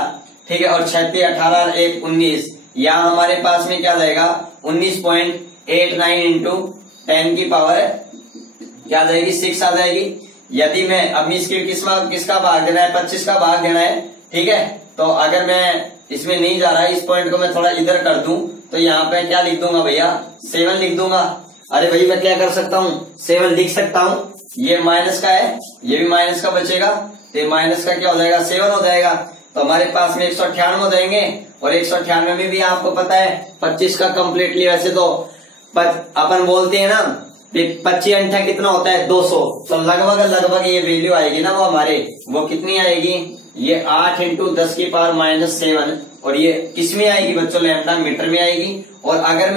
ठीक है, और 6 3 18 1 19, यहाँ हमारे पास में क्या जाएगा 19.89 इंटू 10 की पावर क्या आ जाएगी 6 आ जाएगी। यदि मैं अब इसके किसका भाग देना है 25 का भाग देना है, ठीक है। तो अगर मैं इसमें नहीं जा रहा है, इस पॉइंट को मैं थोड़ा इधर कर दूं तो यहाँ पे क्या लिख दूंगा भैया 7 लिख दूंगा। अरे भाई मैं क्या कर सकता हूँ 7 लिख सकता हूँ, ये माइनस का है ये भी माइनस का बचेगा, तो माइनस का क्या हो जाएगा 7 हो जाएगा। तो हमारे पास में 198 हो जाएंगे, और 198 में भी आपको पता है 25 का कम्प्लीटली, वैसे तो अपन बोलते हैं ना 25 अंठा कितना होता है 200, तो लगभग ये वैल्यू आएगी ना वो हमारे, वो कितनी आएगी ये 8 इंटू 10 की पावर माइनस 7, और ये किस में आएगी बच्चों लैम्डा मीटर में आएगी। और अगर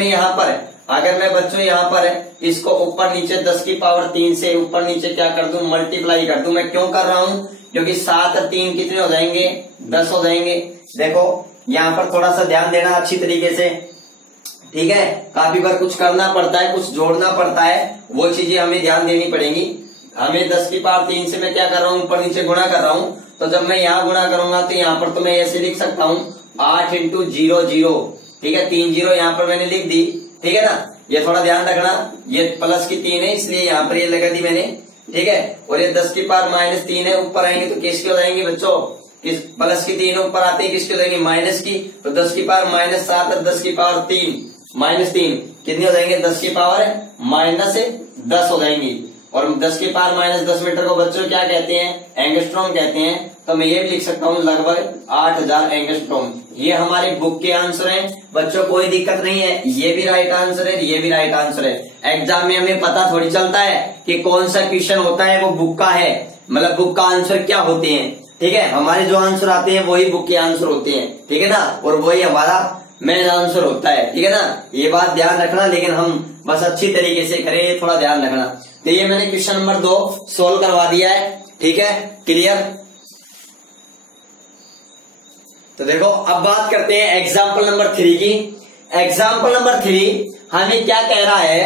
मैं बच्चों यहाँ पर इसको ऊपर नीचे 10 की पावर 3 से ऊपर नीचे क्या कर दूं मल्टीप्लाई कर दूं, मैं क्यों कर रहा हूं क्योंकि 7 और 3 कितने हो जाएंगे 10 हो जाएंगे। देखो यहाँ पर थोड़ा सा ध्यान देना अच्छी तरीके से, ठीक है। काफी बार कुछ करना पड़ता है, कुछ जोड़ना पड़ता है, वो चीजें हमें ध्यान देनी पड़ेंगी। हमें 10 की पावर 3 से मैं क्या कर रहा हूँ ऊपर नीचे गुणा कर रहा हूँ, तो जब मैं यहाँ गुणा करूंगा तो यहाँ पर तो मैं ऐसे लिख सकता हूँ 8 इंटू 0 0, ठीक है, 3 0 यहाँ पर मैंने लिख दी, ठीक है ना। ये थोड़ा ध्यान रखना, ये प्लस की 3 है इसलिए यहाँ पर ये लगा दी मैंने, ठीक है। और ये 10 की पावर माइनस 3 है, ऊपर आएंगे तो किसके हो जाएंगे बच्चों, किस प्लस की 3 ऊपर आते हैं किसके हो जाएंगे माइनस की, तो 10 की पावर माइनस 7 और 10 की पावर 3 माइनस 3 कितनी हो जाएंगे 10 की पावर माइनस 10 हो जाएंगी। और 10 की पावर माइनस 10 मीटर को बच्चों क्या कहते हैं एंगस्ट्रॉम कहते हैं। तो मैं ये भी लिख सकता हूँ लगभग 8000 एंगस्ट्रॉम। ये हमारे बुक के आंसर हैं बच्चों, कोई दिक्कत नहीं है, ये भी राइट आंसर है, ये भी राइट आंसर है। एग्जाम में हमें पता थोड़ी चलता है कि कौन सा क्वेश्चन होता है वो बुक का है, मतलब बुक का आंसर क्या होते हैं, ठीक है। हमारे जो आंसर आते हैं वही बुक के आंसर होते हैं, ठीक है ना, और वही हमारा मेन आंसर होता है, ठीक है ना। ये बात ध्यान रखना, लेकिन हम बस अच्छी तरीके से करें, थोड़ा ध्यान रखना। तो ये मैंने क्वेश्चन नंबर 2 सोल्व करवा दिया है, ठीक है, क्लियर। तो देखो अब बात करते हैं एग्जाम्पल नंबर 3 की। एग्जाम्पल नंबर 3 हमें क्या कह रहा है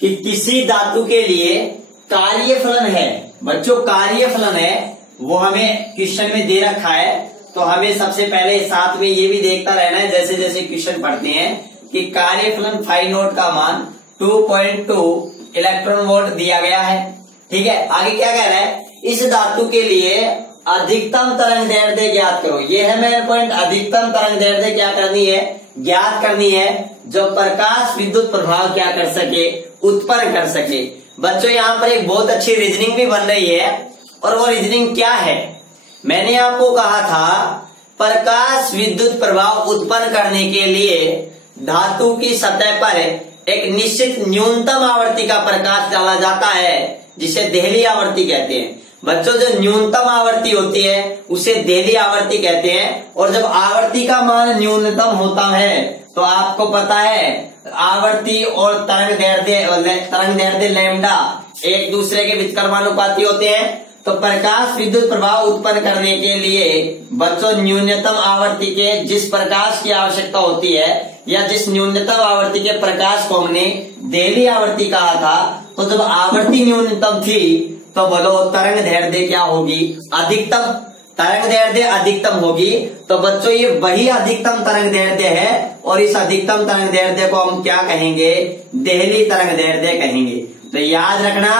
कि किसी धातु के लिए कार्यफलन है। बच्चों कार्यफलन है वो हमें क्वेश्चन में दे रखा है, तो हमें सबसे पहले साथ में ये भी देखता रहना है जैसे जैसे क्वेश्चन पढ़ते हैं कि कार्यफलन फाई नोट का मान 2.2 इलेक्ट्रॉन वोल्ट दिया गया है। ठीक है, आगे क्या कह रहा है, इस धातु के लिए अधिकतम तरंग दैर्ध्य ज्ञात करो। ये है मेन पॉइंट, अधिकतम तरंग दैर्ध्य क्या करनी है, ज्ञात करनी है, जो प्रकाश विद्युत प्रभाव क्या कर सके, उत्पन्न कर सके। बच्चों यहाँ पर एक बहुत अच्छी रीजनिंग भी बन रही है, और वो रीजनिंग क्या है, मैंने आपको कहा था प्रकाश विद्युत प्रभाव उत्पन्न करने के लिए धातु की सतह पर एक निश्चित न्यूनतम आवृत्ति का प्रकाश डाला जाता है, जिसे देहली आवृत्ति कहते हैं। बच्चों जो न्यूनतम आवृत्ति होती है उसे देहली आवृत्ति कहते हैं, और जब आवृत्ति का मान न्यूनतम होता है तो आपको पता है आवृत्ति और तरंग दैर्ध्य लैम्डा एक दूसरे के व्युत्क्रमानुपाती होते हैं। तो प्रकाश विद्युत प्रभाव उत्पन्न करने के लिए बच्चों न्यूनतम आवृत्ति के जिस प्रकाश की आवश्यकता होती है, या जिस न्यूनतम आवृत्ति के प्रकाश को हमने देहली आवृत्ति कहा था, तो जब आवृत्ति न्यूनतम थी तो बोलो तरंग दैर्ध्य क्या होगी, अधिकतम। तरंग दैर्ध्य अधिकतम होगी, तो बच्चों ये वही अधिकतम तरंग दैर्ध्य है, और इस अधिकतम तरंग दैर्ध्य को हम क्या कहेंगे, देहली तरंग दैर्ध्य कहेंगे। तो याद रखना,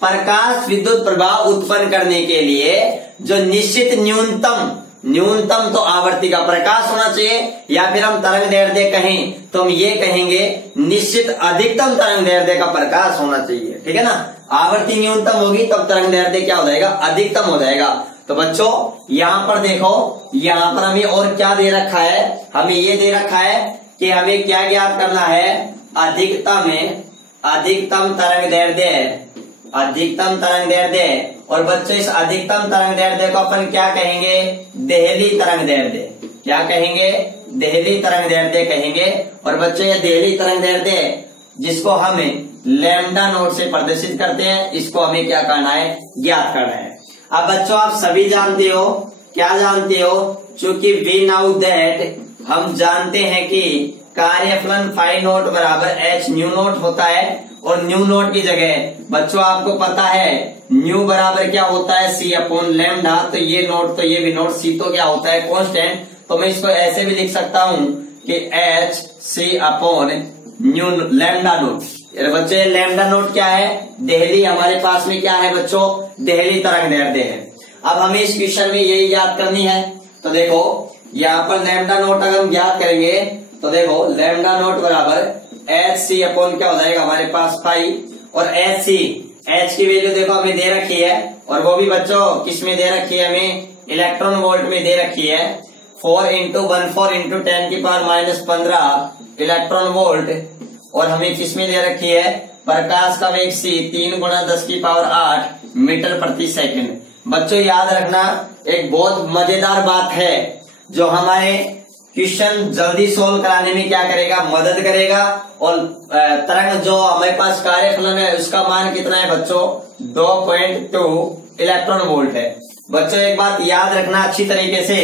प्रकाश विद्युत प्रभाव उत्पन्न करने के लिए जो निश्चित न्यूनतम तो आवृत्ति का प्रकाश होना चाहिए, या फिर हम तरंग दैर्ध्य कहें तो हम ये कहेंगे निश्चित अधिकतम तरंग दैर्ध्य का प्रकाश होना चाहिए। ठीक है ना, आवृत्ति न्यूनतम होगी तब तरंग दैर्ध्य क्या हो जाएगा, अधिकतम हो जाएगा। तो बच्चों यहाँ पर देखो, यहाँ पर हमें और क्या दे रखा है, हमें ये दे रखा है कि हमें क्या ज्ञात करना है, अधिकतम तरंग दैर्ध्य। और बच्चों इस अधिकतम तरंग दैर्ध्य को अपन क्या कहेंगे, देहली तरंग दैर्ध्य। क्या कहेंगे, देहली तरंग दैर्ध्य कहेंगे। और बच्चों ये देहली तरंग दैर्ध्य जिसको हमें लैम्डा नोट से प्रदर्शित करते हैं, इसको हमें क्या करना है, ज्ञात करना है। अब बच्चों आप सभी जानते हो, क्या जानते हो, चूंकि वी नाउ दैट हम जानते हैं कि कार्यफलन फाई नोट बराबर एच न्यू नोट होता है, और न्यू नोट की जगह बच्चों आपको पता है न्यू बराबर क्या होता है, सी अपॉन लैम्डा। तो ये नोट तो ये भी नोट, सी तो क्या होता है, कांस्टेंट। तो मैं इसको ऐसे भी लिख सकता हूं कि h c upon nu lambda naught. बच्चों लैम्डा नोट क्या है, देहली हमारे पास में क्या है बच्चों, देहली तरंग दैर्ध्य है। अब हमें इस क्वेश्चन में यही याद करनी है। तो देखो यहाँ पर लैम्डा नोट अगर हम याद करेंगे तो देखो लैम्डा नोट बराबर एच सी अपॉन क्या हो जाएगा हमारे पास पाई, और एच की वैल्यू देखो हमें दे रखी है, और वो भी बच्चों किस में दे रखी है, हमें इलेक्ट्रॉन वोल्ट में दे रखी है। 4 × 14 × 10⁻⁻15 इलेक्ट्रॉन वोल्ट, और हमें किस में दे रखी है, प्रकाश का वेग c 3 × 10⁸ मीटर प्रति सेकंड। बच्चों याद रखना, एक बहुत मजेदार बात है जो हमारे क्वेश्चन जल्दी सोल्व कराने में क्या करेगा, मदद करेगा। और तरंग जो हमारे पास कार्यफलन है उसका मान कितना है बच्चों, 2.2 इलेक्ट्रॉन वोल्ट है। बच्चों एक बात याद रखना अच्छी तरीके से,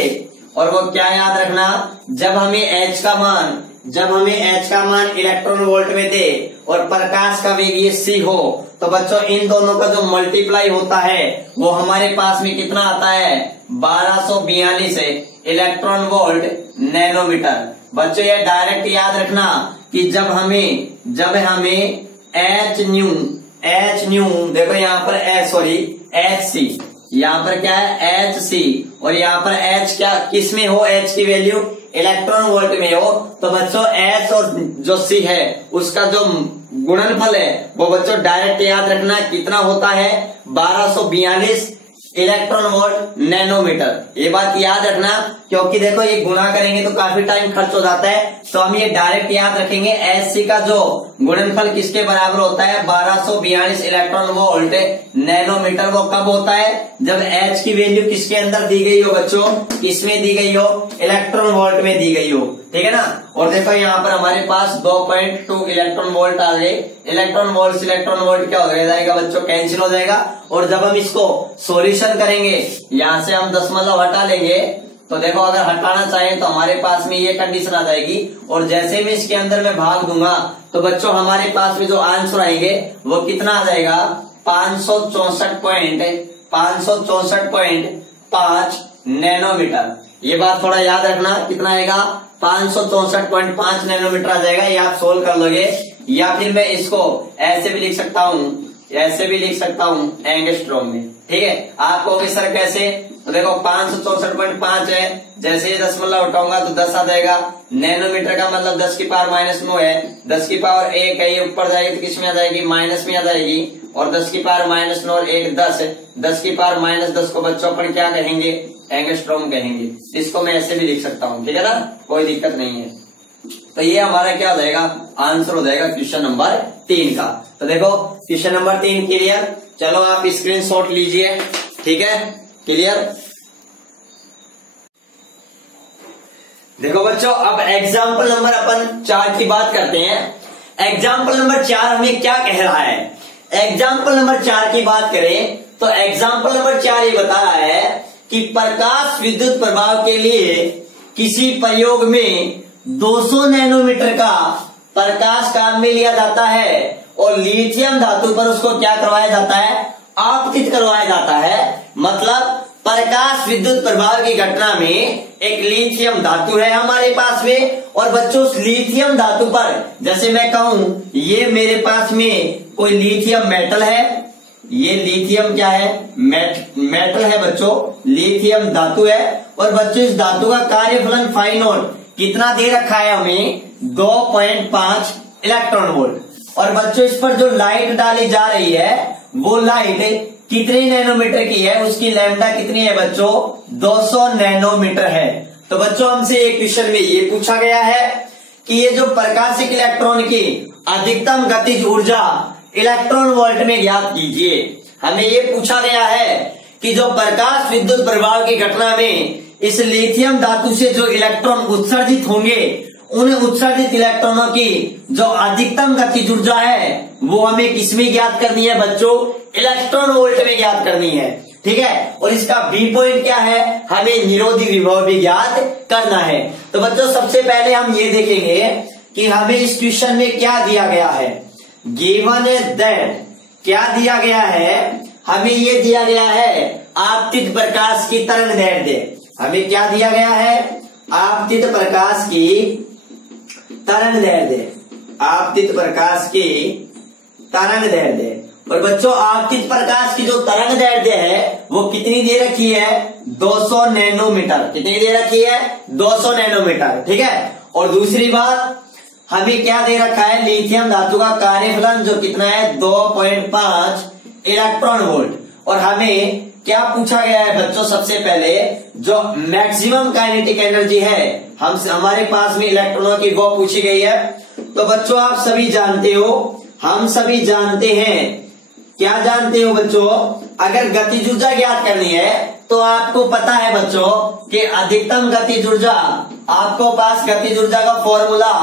और वो क्या याद रखना, जब हमें h का मान इलेक्ट्रॉन वोल्ट में दे और प्रकाश का वेग ये c हो, तो बच्चों इन दोनों का जो मल्टीप्लाई होता है वो हमारे पास में कितना आता है, 1242 इलेक्ट्रॉन वोल्ट नैनोमीटर। बच्चों ये डायरेक्ट याद रखना कि जब हमें एच न्यू देखो यहाँ पर एच सी, यहाँ पर क्या है एच सी, और यहाँ पर एच क्या किस में हो, एच की वैल्यू इलेक्ट्रॉन वोल्ट में हो, तो बच्चों एच और जो सी है उसका जो गुणनफल है वो बच्चों डायरेक्ट याद रखना कितना होता है, 1242 इलेक्ट्रॉन वोल्ट नैनोमीटर। ये बात याद रखना, क्योंकि देखो ये गुणा करेंगे तो काफी टाइम खर्च हो जाता है, तो हम ये डायरेक्ट याद रखेंगे एच सी का जो गुणनफल किसके बराबर होता है, 1242 इलेक्ट्रॉन वोल्ट नैनोमीटर। वो कब होता है, जब एच की वैल्यू किसके अंदर दी गई हो बच्चों, किसमें दी गई हो, इलेक्ट्रॉन वोल्ट में दी गई हो। ठीक है ना, और देखो यहाँ पर हमारे पास 2.2 इलेक्ट्रॉन वोल्ट आ गए। इलेक्ट्रॉन वोल्ट क्या हो जाएगा बच्चों, कैंसिल हो जाएगा। और जब हम इसको सॉल्यूशन करेंगे, यहाँ से हम दशमलव हटा लेंगे तो देखो अगर हटाना चाहें तो हमारे पास में ये कंडीशन आ जाएगी, और जैसे भी इसके अंदर मैं भाग दूंगा तो बच्चों हमारे पास में जो आंसर आएंगे वो कितना आ जाएगा, 564.5 नैनोमीटर। ये बात थोड़ा याद रखना, कितना आएगा, 564.5 नैनोमीटर आ जाएगा। ये आप सोल्व कर लोगे, या फिर मैं इसको ऐसे भी लिख सकता हूँ, ऐसे भी लिख सकता हूँ एंगस्ट्रॉम में। ठीक है, आपको भी सर कैसे, तो देखो 564.5 है, जैसे ये दशमलव उठाऊंगा तो 10 आ जाएगा। नैनोमीटर का मतलब 10 की पावर -9 है, 10 की पावर 1 है, ये ऊपर जाएगी तो किस में आ जाएगी, माइनस में आ जाएगी, और 10 की पावर -9 और 1 10 है, 10 की पावर -10 को बच्चों अपन क्या कहेंगे, एंगस्ट्रॉम कहेंगे। इसको मैं ऐसे भी लिख सकता हूँ, ठीक है ना, कोई दिक्कत नहीं है। तो ये हमारा क्या हो जाएगा, आंसर हो जाएगा क्वेश्चन नंबर 3 का। तो देखो क्वेश्चन नंबर 3 क्लियर, चलो आप स्क्रीनशॉट लीजिए, ठीक है, क्लियर। देखो बच्चों अब एग्जाम्पल नंबर अपन 4 की बात करते हैं। एग्जाम्पल नंबर 4 हमें क्या कह रहा है, एग्जाम्पल नंबर 4 की बात करें तो एग्जाम्पल नंबर 4 ये बता रहा है कि प्रकाश विद्युत प्रभाव के लिए किसी प्रयोग में 200 नैनोमीटर का प्रकाश काम में लिया जाता है और लिथियम धातु पर उसको क्या करवाया जाता है, आपतित करवाया जाता है। मतलब प्रकाश विद्युत प्रभाव की घटना में एक लिथियम धातु है हमारे पास में, और बच्चों उस लिथियम धातु पर, जैसे मैं कहूं ये मेरे पास में कोई लिथियम मेटल है, ये लिथियम क्या है, मेटल है बच्चों, लिथियम धातु है, और बच्चों इस धातु का कार्यफलन फाई नॉट कितना दे रखा है हमें, 2.5 इलेक्ट्रॉन वोल्ट। और बच्चों इस पर जो लाइट डाली जा रही है वो लाइट कितने नैनोमीटर की है, उसकी लैम्डा कितनी है बच्चों, 200 नैनोमीटर है। तो बच्चों हमसे एक क्वेश्चन में ये पूछा गया है कि ये जो प्रकाशिक इलेक्ट्रॉन की अधिकतम गतिज ऊर्जा इलेक्ट्रॉन वोल्ट में ज्ञात कीजिए। हमें ये पूछा गया है कि जो प्रकाश विद्युत प्रभाव की घटना में इस लिथियम धातु से जो इलेक्ट्रॉन उत्सर्जित होंगे, उन उत्सर्जित इलेक्ट्रॉनों की जो अधिकतम गतिज ऊर्जा है वो हमें किसमें ज्ञात करनी है बच्चों, इलेक्ट्रॉन वोल्ट में ज्ञात करनी है। ठीक है, और इसका बी पॉइंट क्या है, हमें निरोधी विभव भी ज्ञात करना है। तो बच्चों सबसे पहले हम ये देखेंगे कि हमें इस क्वेश्चन में क्या दिया गया है। गिवन दैट क्या दिया गया है, हमें ये दिया गया है आपतित प्रकाश की तरंग दैर्ध्य। हमें क्या दिया गया है, आपतित प्रकाश की तरंग दैर्ध्य, आपतित प्रकाश की तरंग दैर्ध्य। और बच्चों आपतित प्रकाश की जो तरंग दैर्ध्य है वो कितनी दे रखी है, 200 नैनोमीटर। कितनी दे रखी है, 200 नैनोमीटर। ठीक है, और दूसरी बात हमें क्या दे रखा है, लिथियम धातु का कार्यफलन जो कितना है, 2.5 इलेक्ट्रॉन वोल्ट। और हमें क्या पूछा गया है बच्चों, सबसे पहले जो मैक्सिमम काइनेटिक एनर्जी है हमारे पास में इलेक्ट्रॉनों की वो पूछी गई है। तो बच्चों आप सभी जानते हो, हम सभी जानते हैं, क्या जानते हो बच्चों, अगर गतिज ऊर्जा ज्ञात करनी है तो आपको पता है बच्चों कि अधिकतम गतिज ऊर्जा, आपको पास गतिज ऊर्जा का फॉर्मूला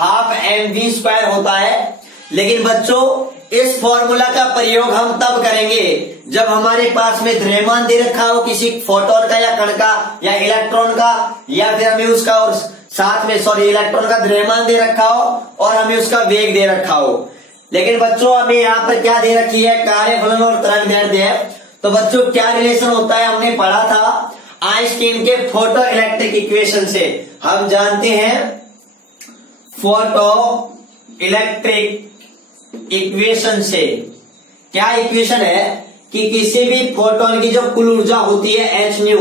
12mv² होता है। लेकिन बच्चों इस फॉर्मूला का प्रयोग हम तब करेंगे जब हमारे पास में द्रव्यमान दे रखा हो किसी फोटोन का या कण का या इलेक्ट्रॉन का, या फिर हमें उसका और साथ में इलेक्ट्रॉन का द्रव्यमान दे रखा हो और हमें उसका वेग दे रखा हो। लेकिन बच्चों हमें यहाँ पर क्या दे रखी है, कार्यफलन और तरंग दैर्ध्य। तो बच्चों क्या रिलेशन होता है, हमने पढ़ा था आइंस्टीन के फोटो इलेक्ट्रिक इक्वेशन से। हम जानते हैं फोटो इलेक्ट्रिक इक्वेशन से, क्या इक्वेशन है कि किसी भी फोटोन की जो कुल ऊर्जा होती है h न्यू,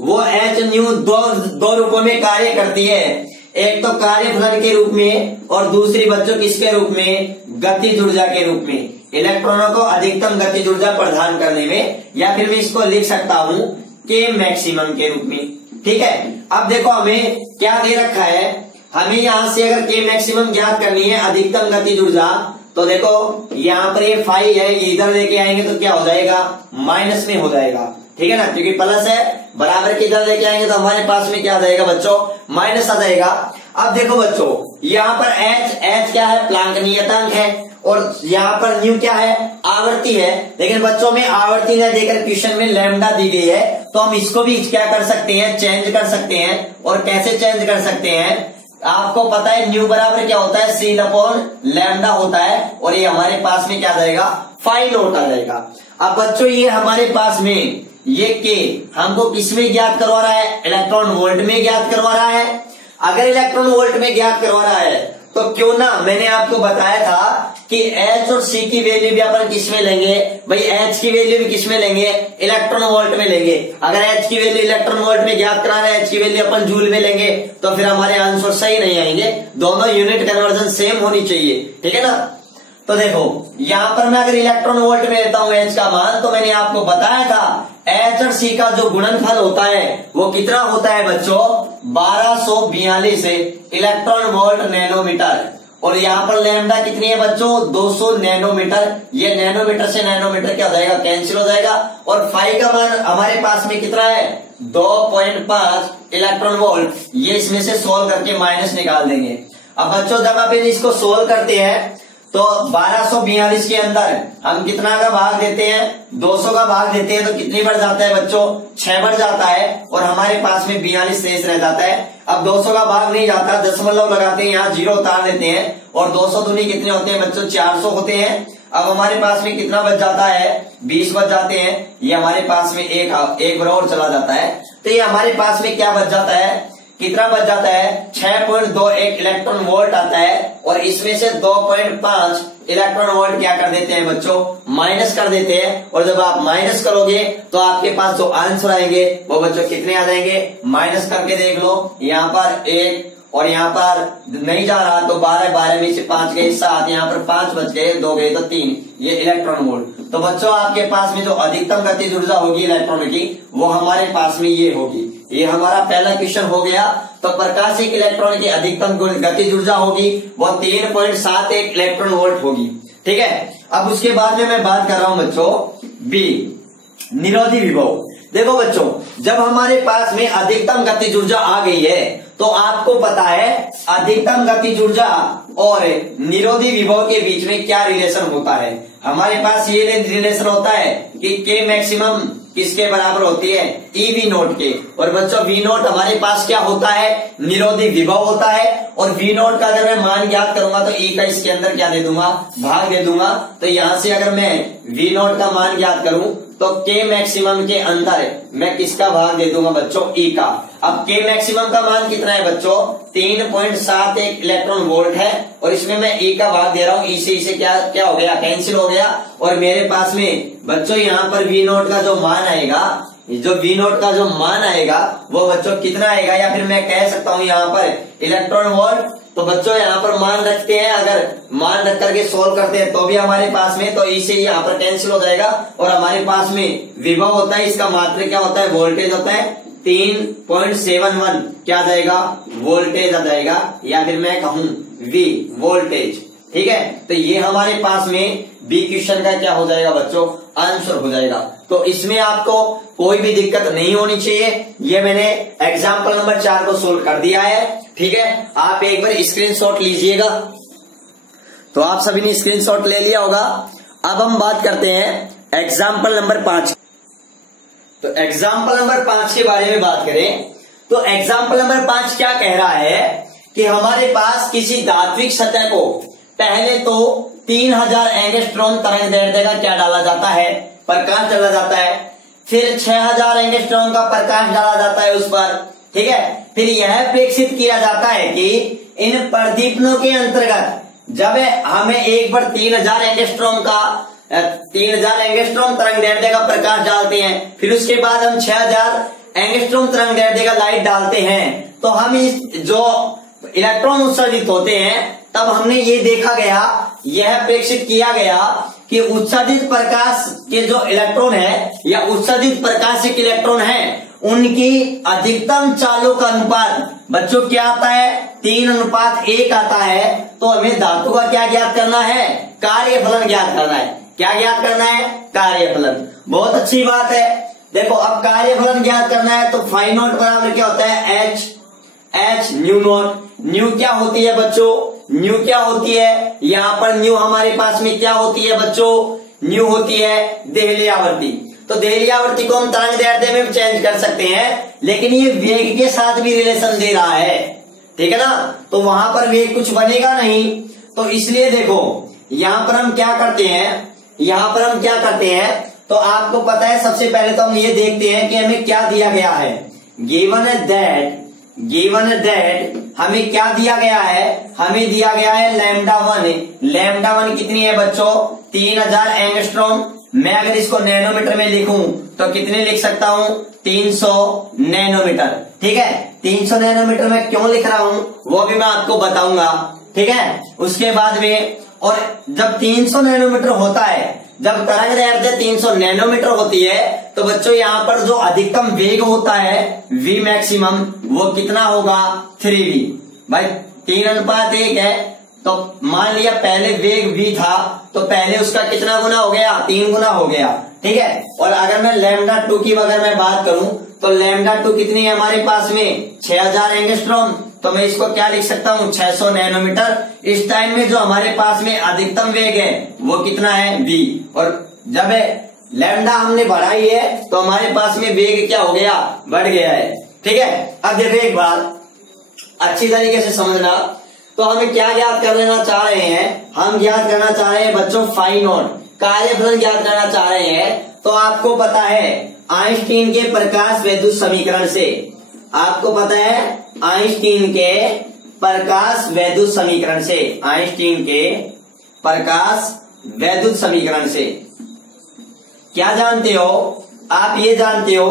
वो h न्यू दो रूपों में कार्य करती है। एक तो कार्यफलन के रूप में और दूसरी बच्चों किसके रूप में, गतिज ऊर्जा के रूप में, इलेक्ट्रॉनों को अधिकतम गतिज ऊर्जा प्रदान करने में, या फिर मैं इसको लिख सकता हूं के मैक्सिमम के रूप में। ठीक है, अब देखो हमें क्या दे रखा है, हमें यहां से अगर के मैक्सिमम ज्ञात करनी है, अधिकतम गतिज ऊर्जा, तो देखो यहाँ पर ये फाई है, इधर लेके आएंगे तो क्या हो जाएगा, माइनस में हो जाएगा। ठीक है ना, क्योंकि प्लस है, बराबर के इधर लेके आएंगे तो हमारे पास में क्या आ जाएगा बच्चों, माइनस आ जाएगा। अब देखो बच्चों यहाँ पर एच क्या है, प्लांक नियतांक है, और यहाँ पर न्यू क्या है, आवर्ती है। लेकिन बच्चों में आवर्ती न देकर क्वेश्चन में लैम्डा दी गई है, तो हम इसको भी क्या कर सकते हैं, चेंज कर सकते हैं। और कैसे चेंज कर सकते हैं, आपको पता है न्यू बराबर क्या होता है, सी अपॉन लैम्डा होता है। और ये हमारे पास में क्या आ जाएगा, फाइव नॉट आ जाएगा। अब बच्चों ये हमारे पास में ये के हमको किस में ज्ञात करवा रहा है, इलेक्ट्रॉन वोल्ट में ज्ञात करवा रहा है। अगर इलेक्ट्रॉन वोल्ट में ज्ञात करवा रहा है तो क्यों ना, मैंने आपको बताया था कि H और C की वैल्यू भी अपन किस में लेंगे भाई, H की वैल्यू भी किस में लेंगे, इलेक्ट्रॉन वोल्ट में लेंगे। अगर H की वैल्यू इलेक्ट्रॉन वोल्ट में ज्ञात करा रहे हैं, H की वैल्यू अपन जूल में लेंगे, तो फिर हमारे आंसर सही नहीं आएंगे। दोनों यूनिट कन्वर्जन सेम होनी चाहिए, ठीक है ना। तो देखो यहां पर मैं अगर इलेक्ट्रॉन वोल्ट में लेता हूं H का मान, तो मैंने आपको बताया था H और C का जो गुणनफल होता है वो कितना होता है बच्चों, 1242 इलेक्ट्रॉन वोल्ट नैनोमीटर। और यहाँ पर लैम्डा कितनी है बच्चों, 200 नैनोमीटर। ये नैनोमीटर से नैनोमीटर क्या हो जाएगा, कैंसिल हो जाएगा। और फाई का मान हमारे पास में कितना है, 2.5 इलेक्ट्रॉन वोल्ट। ये इसमें से सोल्व करके माइनस निकाल देंगे। अब बच्चों जब आप इसको सोल्व करते हैं तो 1242 के अंदर हम कितना का भाग देते हैं, 200 का भाग देते हैं, तो कितनी बढ़ जाता है बच्चों, 6 बढ़ जाता है। और हमारे पास में 42 शेष रह जाता है। अब 200 का भाग नहीं जाता, दशमलव लगाते हैं, यहाँ 0 उतार देते हैं। और 200 दूनी कितने होते हैं बच्चों, 400 होते हैं। अब हमारे पास में कितना बच जाता है, 20 बच जाते हैं। ये हमारे पास में एक बराबर चला जाता है। तो ये हमारे पास में क्या बच जाता है, कितना बच जाता है, 6.21 इलेक्ट्रॉन वोल्ट आता है। और इसमें से 2.5 इलेक्ट्रॉन वोल्ट क्या कर देते हैं बच्चों, माइनस कर देते हैं। और जब आप माइनस करोगे तो आपके पास जो आंसर आएंगे वो बच्चों कितने आ जाएंगे, माइनस करके देख लो। यहाँ पर 1 और यहाँ पर नहीं जा रहा तो 12 में से 5 गए 7, यहाँ पर 5 बच गए, 2 गए तो 3, ये इलेक्ट्रॉन वोल्ट। तो बच्चों आपके पास में जो अधिकतम गतिज ऊर्जा होगी इलेक्ट्रॉन की, वो हमारे पास में ये होगी। ये हमारा पहला क्वेश्चन हो गया। तो प्रकाशिक इलेक्ट्रॉन की अधिकतम गतिज ऊर्जा होगी वो 3.71 इलेक्ट्रॉन वोल्ट होगी, ठीक है। अब उसके बाद में मैं बात कर रहा हूं बच्चों बी, निरोधी विभव। देखो बच्चों जब हमारे पास में अधिकतम गतिज ऊर्जा आ गई है, तो आपको पता है अधिकतम गतिज ऊर्जा और निरोधी विभव के बीच में क्या रिलेशन होता है। हमारे पास ये रिलेशन होता है कि के मैक्सिमम किसके बराबर होती है, ई वी नोट के। और बच्चों वी नोट हमारे पास क्या होता है, निरोधी विभव होता है। और वी नोट का अगर मैं मान ज्ञात करूंगा तो ई का इसके अंदर क्या दे दूंगा, भाग दे दूंगा। तो यहां से अगर मैं वी नोट का मान ज्ञात करूं तो के मैक्सिमम के अंदर मैं किसका भाग दे दूंगा बच्चों, ई का। अब के मैक्सिमम का मान कितना है बच्चों, 3.71 इलेक्ट्रॉन वोल्ट है। और इसमें मैं ई का भाग दे रहा हूं, ई से क्या हो गया, कैंसिल हो गया। और मेरे पास में बच्चों यहाँ पर वी नोट का जो मान आएगा, जो वी नोट का जो मान आएगा वो बच्चों कितना आएगा, या फिर मैं कह सकता हूँ यहाँ पर इलेक्ट्रॉन वोल्ट। तो बच्चों यहाँ पर मान रखते हैं, अगर मान रख करके सोल्व करते हैं तो भी हमारे पास में, तो इसे यहाँ पर कैंसिल हो जाएगा। और हमारे पास में विभव होता है, इसका मात्रक क्या होता है, वोल्टेज होता है। 3.71 क्या आ जाएगा, वोल्टेज आ जाएगा, या फिर मैं कहूं वी वोल्टेज, ठीक है। तो ये हमारे पास में बी क्वेश्चन का क्या हो जाएगा बच्चों, आंसर हो जाएगा। तो इसमें आपको कोई भी दिक्कत नहीं होनी चाहिए। ये मैंने एग्जाम्पल नंबर 4 को सोल्व कर दिया है, ठीक है। आप एक बार स्क्रीनशॉट लीजिएगा। तो आप सभी ने स्क्रीनशॉट ले लिया होगा। अब हम बात करते हैं एग्जाम्पल नंबर 5। तो एग्जाम्पल नंबर 5 के बारे में बात करें तो एग्जाम्पल नंबर 5 क्या कह रहा है कि हमारे पास किसी धात्विक सतह को पहले तो 3000 एंगस्ट्रॉम तरंग दैर्ध्य का क्या डाला जाता है, प्रकाश डाला जाता है। फिर 6000 एंगस्ट्रॉम का प्रकाश डाला जाता है उस पर, ठीक है। फिर यह प्रेक्षित किया जाता है कि इन प्रदीपनों के अंतर्गत जब हमें एक बार 3000 एंगस्ट्रॉम तरंग दैर्ध्य का प्रकाश डालते हैं, फिर उसके बाद हम 6000 एंगस्ट्रॉम तरंग दैर्ध्य का लाइट डालते हैं, तो हम इस जो इलेक्ट्रॉन उत्सर्जित होते हैं, तब हमने ये देखा गया, यह प्रेक्षित किया गया कि उत्सर्जित प्रकाश के जो इलेक्ट्रॉन है या उत्सर्जित प्रकाशिक इलेक्ट्रॉन है, उनकी अधिकतम चालों का अनुपात बच्चों क्या आता है, 3:1 आता है। तो हमें धातु का क्या ज्ञात करना है, कार्यफलन ज्ञात करना है। क्या ज्ञात करना है, कार्यफलन। बहुत अच्छी बात है। देखो अब कार्यफलन ज्ञात करना है तो फाई नॉट बराबर क्या होता है, एच न्यू नॉट। न्यू क्या होती है बच्चों, न्यू क्या होती है, यहाँ पर न्यू हमारे पास में क्या होती है बच्चों, न्यू होती है देहली आवर्ती। तो देहली आवर्ती को हम तरंग दैर्ध्य में भी चेंज कर सकते हैं, लेकिन ये वेग के साथ भी रिलेशन दे रहा है, ठीक है ना। तो वहां पर वेग कुछ बनेगा नहीं, तो इसलिए देखो यहां पर हम क्या करते हैं, तो आपको पता है सबसे पहले तो हम ये देखते हैं कि हमें क्या दिया गया है। गिवन दैट हमें क्या दिया गया है, हमें दिया गया है लैम्डा वन कितनी है बच्चों, 3000 एंगस्ट्रॉम। मैं अगर इसको नैनोमीटर में लिखूं तो कितने लिख सकता हूं, 300 नैनोमीटर, ठीक है। 300 नैनोमीटर में क्यों लिख रहा हूं वो भी मैं आपको बताऊंगा, ठीक है। उसके बाद में, और जब 300 नैनोमीटर होता है, जब तरंग दैर्ध्य 300 नैनोमीटर होती है, तो बच्चों यहाँ पर जो अधिकतम वेग होता है v मैक्सिमम, वो कितना होगा 3v। भाई 3:1 है, तो मान लिया पहले वेग v था, तो पहले उसका कितना गुना हो गया, 3 गुना हो गया, ठीक है। और अगर मैं λ2 की अगर मैं बात करूं, तो λ2 कितनी है हमारे पास में, 6000 एंगस्ट्रॉम। तो मैं इसको क्या लिख सकता हूं, 600 नैनोमीटर। इस टाइम में जो हमारे पास में अधिकतम वेग है वो कितना है, v। और जब लैम्डा हमने बढ़ाई है तो हमारे पास में वेग क्या हो गया, बढ़ गया है, ठीक है। अब देखो एक बात अच्छी तरीके से समझना, तो हमें क्या ज्ञात कर लेना चाह रहे हैं, हम ज्ञात करना चाह रहे हैं बच्चों फाई नॉट, कार्यफलन ज्ञात करना चाह रहे हैं। तो आपको पता है आइंस्टीन के प्रकाश वैद्युत समीकरण से, आपको पता है आइंस्टीन के प्रकाश वैद्युत समीकरण से, आइंस्टीन के प्रकाश वैद्युत समीकरण से क्या जानते हो, आप ये जानते हो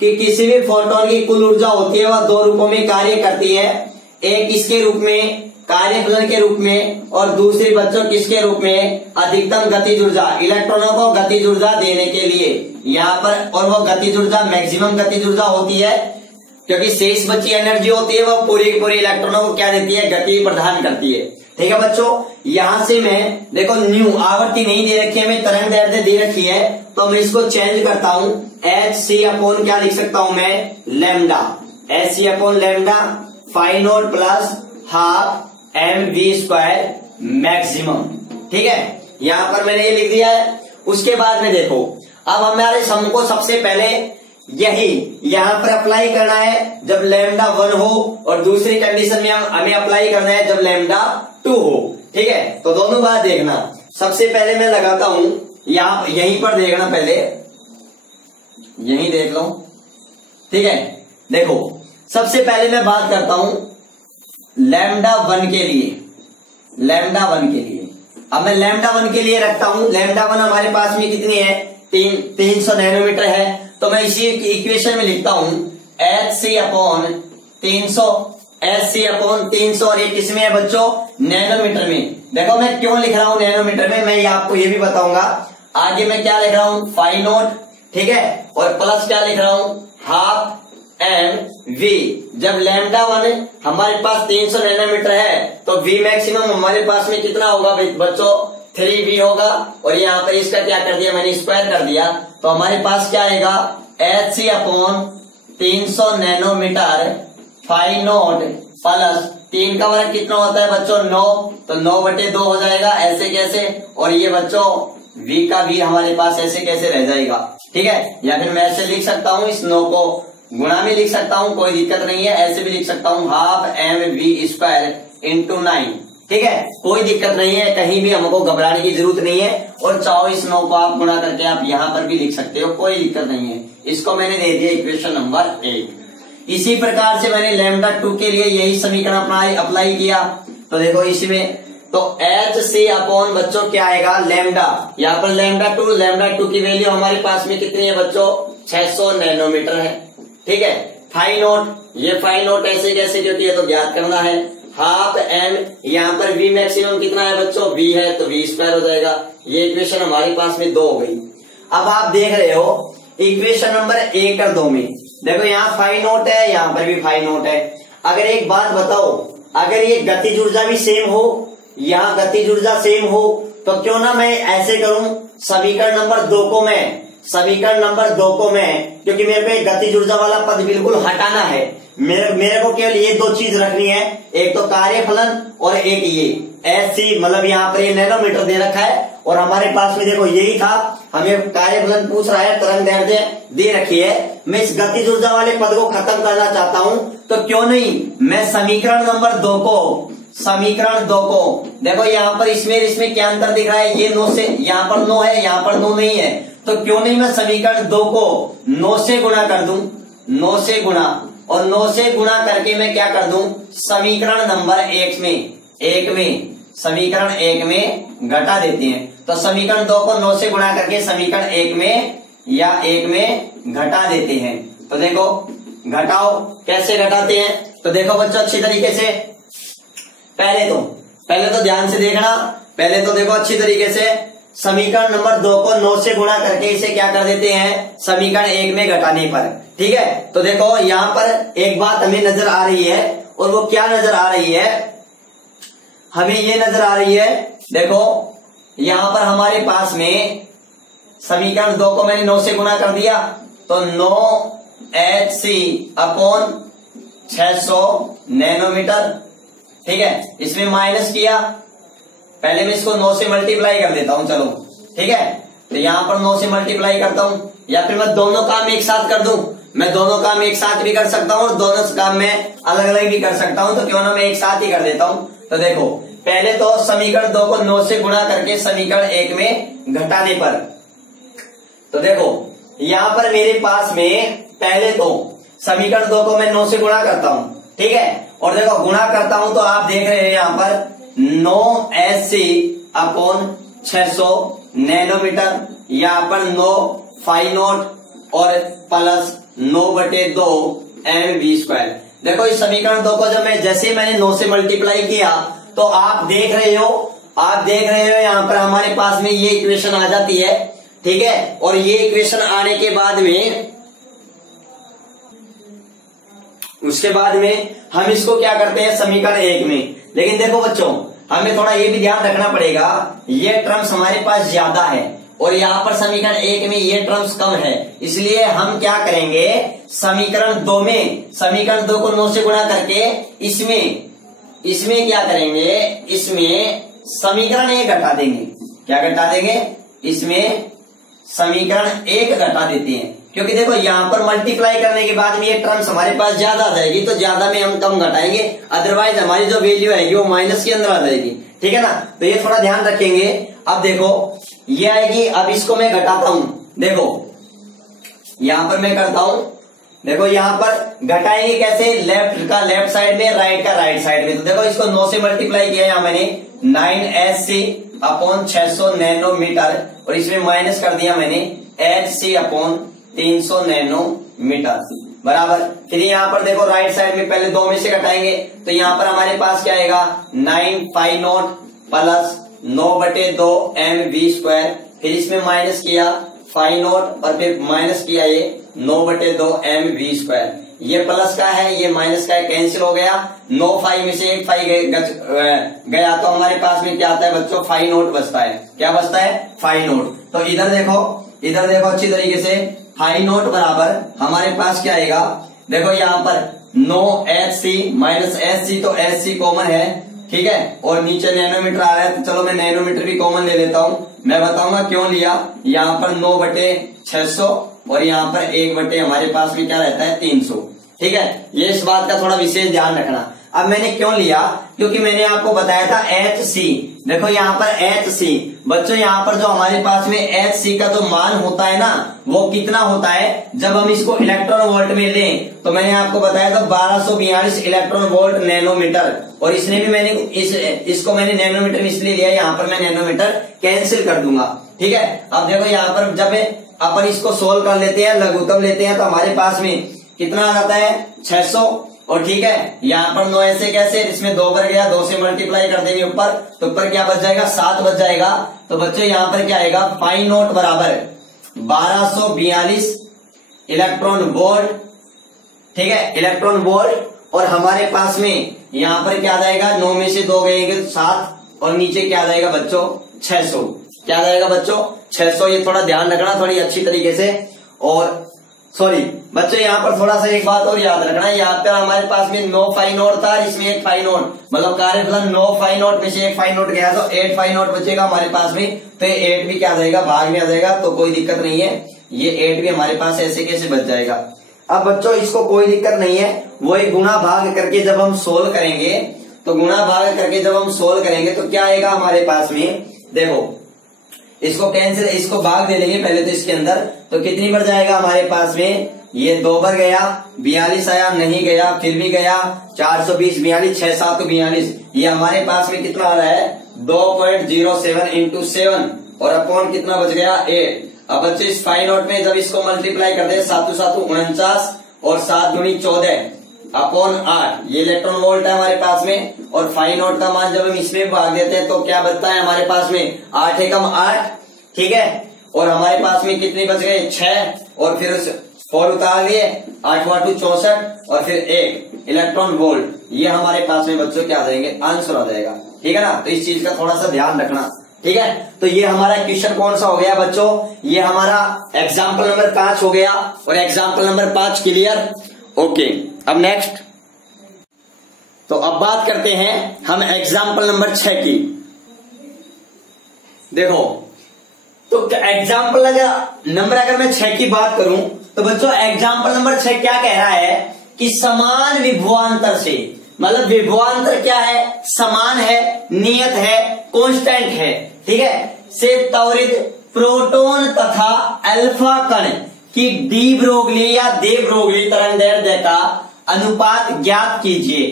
कि किसी भी फोटोन की कुल ऊर्जा होती है वह दो रूपों में कार्य करती है, एक इसके रूप में कार्यफलन के रूप में, और दूसरी बच्चों किसके रूप में, अधिकतम गतिज ऊर्जा, इलेक्ट्रॉनों को गतिज ऊर्जा देने के लिए यहाँ पर। और वो गतिज ऊर्जा मैक्सिमम गतिज ऊर्जा होती है, क्योंकि शेष बची एनर्जी होती है वो पूरी की पूरी इलेक्ट्रॉनों को क्या देती है, गति प्रदान करती है, ठीक है बच्चों। यहां से मैं देखो न्यू आवर्ती नहीं दे रखी है, मैं तरंग दैर्ध्य दे रखी है, तो मैं इसको चेंज करता हूं, hc अपॉन क्या लिख सकता हूं मैं, lambda, hc upon lambda phi naught plus half mv² maximum, ठीक है। यहां पर मैंने ये लिख दिया है। उसके बाद में देखो अब हमारे सम को सबसे पहले यही यहां पर अप्लाई करना है जब λ1 हो, और दूसरी कंडीशन में हमें अप्लाई करना है जब λ2 हो, ठीक है। तो दोनों बात देखना, सबसे पहले मैं लगाता हूं यहां, यहीं पर देखना, पहले यहीं देख लो, ठीक है। देखो सबसे पहले मैं बात करता हूं λ1 के लिए, λ1 के लिए। अब मैं λ1 के लिए रखता हूं, λ1 हमारे पास में कितनी है, 300 नैनोमीटर है। तो मैं इसी इक्वेशन में लिखता हूं hc अपॉन 300, और ये किसमें है बच्चों, नैनोमीटर में। देखो मैं क्यों लिख रहा हूं नैनोमीटर में, मैं आपको ये भी बताऊंगा आगे। मैं क्या लिख रहा हूं, फाई नॉट, ठीक है, और प्लस क्या लिख रहा हूं, हाफ mv। जब λ1 हमारे पास 300 नैनोमीटर है, तो v मैक्सिमम हमारे पास में कितना होगा बच्चों, 3v होगा। और यहाँ पर इसका क्या कर दिया मैंने, स्क्वायर कर दिया, तो हमारे पास क्या आएगा, hc upon 300 nanometre phi naught plus 3 का वर्ग कितना होता है बच्चों, 9, तो 9/2 हो जाएगा, ऐसे कैसे। और ये बच्चों v का v हमारे पास ऐसे कैसे रह जाएगा, ठीक है। या फिर मैं ऐसे लिख सकता हूँ, इस 9 को गुणा में लिख सकता हूँ, कोई दिक्कत नहीं है। ऐसे भी लिख सकता हूँ हाफ mv² इंटू 9, ठीक है, कोई दिक्कत नहीं है, कहीं भी हमको घबराने की जरूरत नहीं है। और चाहो इस 9 को आप गुणा करके आप यहाँ पर भी लिख सकते हो, कोई दिक्कत नहीं है। इसको मैंने दे दिया इक्वेशन नंबर 1। इसी प्रकार से मैंने λ2 के लिए यही समीकरण अप्लाई किया। तो देखो इसमें तो hc अपॉन बच्चों क्या आएगा, लैम्डा, यहाँ पर λ2 की वैल्यू हमारे पास में कितनी है बच्चों, 600 नैनोमीटर है, ठीक है। फाई नॉट, ये फाई नॉट ऐसे कैसे, क्योंकि ये तो ज्ञात करना है। हाफ m, यहाँ पर v मैक्सिमम कितना है बच्चों, v है, तो v² हो जाएगा। ये इक्वेशन हमारे पास में 2 हो गई। अब आप देख रहे हो इक्वेशन नंबर 1 और 2 में देखो यहाँ फाई नॉट है, यहाँ पर भी फाई नॉट है। अगर एक बात बताओ, अगर ये गतिज ऊर्जा भी सेम हो, यहाँ गतिज ऊर्जा सेम हो, तो क्यों ना मैं ऐसे करूं, समीकरण नंबर 2 को मैं समीकरण नंबर 2 को मैं, क्योंकि मेरे को एक गतिज ऊर्जा वाला पद बिल्कुल हटाना है, मेरे को केवल ये दो चीज रखनी है, एक तो कार्यफलन और एक ये SC, मतलब यहाँ पर ये नैनोमीटर दे रखा है और हमारे पास में देखो यही था, हमें कार्यफलन पूछ रहा है, तरंग दैर्ध्य दे रखी है। मैं इस गतिज ऊर्जा वाले पद को खत्म करना चाहता हूं, तो क्यों नहीं मैं समीकरण नंबर 2 को, समीकरण 2 को देखो यहाँ पर इसमें क्या अंतर दिख रहा है, ये 9 से, यहाँ पर 9 है, यहाँ पर 9 नहीं है, तो क्यों नहीं मैं समीकरण 2 को 9 से गुणा कर दूं, 9 से गुणा, और 9 से गुणा करके मैं क्या कर दूं, समीकरण नंबर 1 में समीकरण 1 में घटा देते हैं। तो समीकरण 2 को 9 से गुणा करके समीकरण 1 में या 1 में घटा देते हैं। तो देखो घटाओ, कैसे घटाते हैं, तो देखो बच्चों अच्छी तरीके से, पहले तो ध्यान से देखना, पहले तो देखो अच्छी तरीके से, समीकरण नंबर 2 को 9 से गुणा करके इसे क्या कर देते हैं, समीकरण 1 में घटाने पर, ठीक है। तो देखो यहाँ पर एक बात हमें नजर आ रही है, और वो क्या नजर आ रही है, हमें ये नजर आ रही है, देखो यहां पर हमारे पास में समीकरण 2 को मैंने 9 से गुणा कर दिया, तो 9HC अपॉन 600 नैनोमीटर, ठीक है। इसमें माइनस किया, पहले मैं इसको 9 से मल्टीप्लाई कर देता हूं, चलो ठीक है। तो यहां पर 9 से मल्टीप्लाई करता हूं, या फिर मैं दोनों काम एक साथ कर दूं, मैं दोनों काम एक साथ भी कर सकता हूं और दोनों काम में अलग अलग भी कर सकता हूं, तो क्यों ना मैं एक साथ ही कर देता हूं। तो देखो पहले तो समीकरण 2 को 9 से गुणा करके समीकरण 1 में घटाने पर, तो देखो यहां पर मेरे पास में पहले तो समीकरण 2 को मैं 9 से गुणा करता हूं, ठीक है, और देखो गुणा करता हूं तो आप देख रहे हैं यहां पर 9SC अपॉन 600 नैनोमीटर, यहाँ पर 9 फाई नोट और प्लस 9/2 mv²। देखो इस समीकरण 2 को जब मैं जैसे मैंने 9 से मल्टीप्लाई किया, तो आप देख रहे हो यहाँ पर हमारे पास में ये इक्वेशन आ जाती है, ठीक है। और ये इक्वेशन आने के बाद में, उसके बाद में हम इसको क्या करते हैं समीकरण 1 में। लेकिन देखो बच्चों हमें थोड़ा ये भी ध्यान रखना पड़ेगा, ये टर्म्स हमारे पास ज्यादा है और यहाँ पर समीकरण 1 में ये टर्म्स कम है, इसलिए हम क्या करेंगे समीकरण 2 में, समीकरण 2 को 9 से गुणा करके इसमें क्या करेंगे, इसमें समीकरण 1 घटा देंगे। क्या घटा देंगे, इसमें समीकरण 1 घटा देते हैं, क्योंकि देखो यहाँ पर मल्टीप्लाई करने के बाद में ये टर्म्स हमारे पास ज्यादा आ जाएगी, तो ज्यादा में हम कम घटाएंगे, अदरवाइज हमारी जो वैल्यू आएगी वो माइनस के अंदर आ जाएगी, ठीक है ना। तो ये थोड़ा ध्यान रखेंगे। अब देखो ये आएगी, अब इसको मैं घटाता हूं, देखो यहां पर मैं करता हूं, देखो यहां पर घटाएंगे कैसे, लेफ्ट का लेफ्ट साइड में, राइट का राइट साइड में। तो देखो इसको 9 से मल्टीप्लाई किया यहां मैंने 9SC अपॉन 600 नैनोमीटर, और इसमें माइनस कर दिया मैंने HC अपॉन 300 नैनोमीटर बराबर। फिर यहाँ पर देखो राइट साइड में पहले 2 में से घटाएंगे, तो यहाँ पर हमारे पास क्या आएगा 9 फाई नोट प्लस 9/2 mv²। फिर इसमें माइनस किया फाई नोट और फिर माइनस किया ये 9/2 mv²। ये प्लस का है, ये माइनस का है, कैंसिल हो गया। 9 फाई में से 1 फाई गया, तो हमारे पास में क्या आता है बच्चों, फाई नोट बचता है। क्या बचता है, फाई नोट। तो इधर देखो अच्छी तरीके से, फाई नोट बराबर हमारे पास क्या आएगा, देखो यहाँ पर 9HC माइनस SC, तो SC कॉमन है, ठीक है, और नीचे नैनोमीटर आ रहा है, तो चलो मैं नैनोमीटर भी कॉमन ले लेता हूं। मैं बताऊंगा क्यों लिया। यहाँ पर 9/600 और यहाँ पर 1/ हमारे पास में क्या रहता है 300, ठीक है। ये इस बात का थोड़ा विशेष ध्यान रखना। अब मैंने क्यों लिया, क्योंकि मैंने आपको बताया था HC, देखो यहाँ पर HC बच्चों, यहाँ पर जो हमारे पास में HC का जो मान होता है ना, वो कितना होता है, जब हम इसको इलेक्ट्रॉन वोल्ट में लें, तो मैंने आपको बताया था 1242 इलेक्ट्रॉन वोल्ट नैनोमीटर। और इसने भी मैंने इसको मैंने नैनोमीटर में इसलिए लिया, यहाँ पर मैं नैनोमीटर कैंसिल कर दूंगा, ठीक है। अब देखो यहाँ पर जब अपन इसको सोल्व कर लेते हैं, लघुत्तम लेते हैं, तो हमारे पास में कितना आ जाता है 600, और ठीक है यहाँ पर 9 ऐसे कैसे, इसमें 2 बढ़ गया, 2 से मल्टीप्लाई कर देंगे ऊपर, तो ऊपर क्या बच जाएगा 7 बच जाएगा। तो बच्चों यहाँ पर क्या आएगा, फाई नोट बराबर 1242 इलेक्ट्रॉन वोल्ट, ठीक है, इलेक्ट्रॉन वोल्ट। और हमारे पास में यहाँ पर क्या आ जाएगा, 9 में से 2 गएंगे 7, और नीचे क्या आ जाएगा बच्चों 600, क्या आ जाएगा बच्चों 600। ये थोड़ा ध्यान रखना थोड़ी अच्छी तरीके से। और सॉरी बच्चों यहाँ पर थोड़ा सा एक बात और याद रखना, यहाँ पर हमारे पास में 9 फाइव नोट था, इसमें 1 फाइव नोट, मतलब कार्यफलन 9 फाइव नोट में से 1 फाइव नोट गया तो 8 फाइव नोट बचेगा हमारे पास में। तो 8 भी क्या आ जाएगा भाग में आ जाएगा, तो कोई दिक्कत नहीं है, ये 8 भी हमारे पास ऐसे कैसे बच जाएगा। अब बच्चों इसको कोई दिक्कत नहीं है, वही गुणा भाग करके जब हम सोल्व करेंगे, तो गुणा भाग करके जब हम सोल्व करेंगे तो क्या आएगा हमारे पास में, देखो इसको कैंसिल, इसको भाग दे देंगे पहले तो इसके अंदर, तो कितनी बढ़ जाएगा हमारे पास में, ये 2 बार गया, 42 आया, नहीं गया, फिर भी गया, 420, 42, 6 7 42, ये हमारे पास में कितना आ रहा है 2.07 इंटू 7 और अपॉन कितना बच गया 8। अब बच्चे इस फाइव नोट में जब इसको मल्टीप्लाई कर दे 7 7 49 और 7 दूनी 14 अपॉन 8, ये इलेक्ट्रॉन वोल्ट है हमारे पास में। और फाइव नोट का मान जब हम इसमें भाग देते हैं तो क्या बचता है हमारे पास में 8 एकम 8, ठीक है। और हमारे पास में कितने बच गए 6 और फिर 4 उतार लिए, 8 8 64 और फिर 1 इलेक्ट्रॉन वोल्ट, ये हमारे पास में बच्चों क्या आ जाएंगे आंसर आ जाएगा, ठीक है ना। तो इस चीज का थोड़ा सा ध्यान रखना, ठीक है। तो ये हमारा क्वेश्चन कौन सा हो गया बच्चों, ये हमारा एग्जाम्पल नंबर 5 हो गया और एग्जाम्पल नंबर 5 क्लियर, ओके। अब नेक्स्ट, तो अब बात करते हैं हम एग्जाम्पल नंबर 6 की। देखो तो एग्जाम्पल नंबर अगर मैं 6 की बात करूं तो बच्चों एग्जाम्पल नंबर 6 क्या कह रहा है कि समान विभवांतर से, मतलब विभवांतर क्या है समान है, नियत है, कांस्टेंट है, ठीक है, से त्वरित प्रोटॉन तथा अल्फा कण की डी ब्रोगली या दे ब्रोगली तरंगदैर्ध्य का अनुपात ज्ञात कीजिए।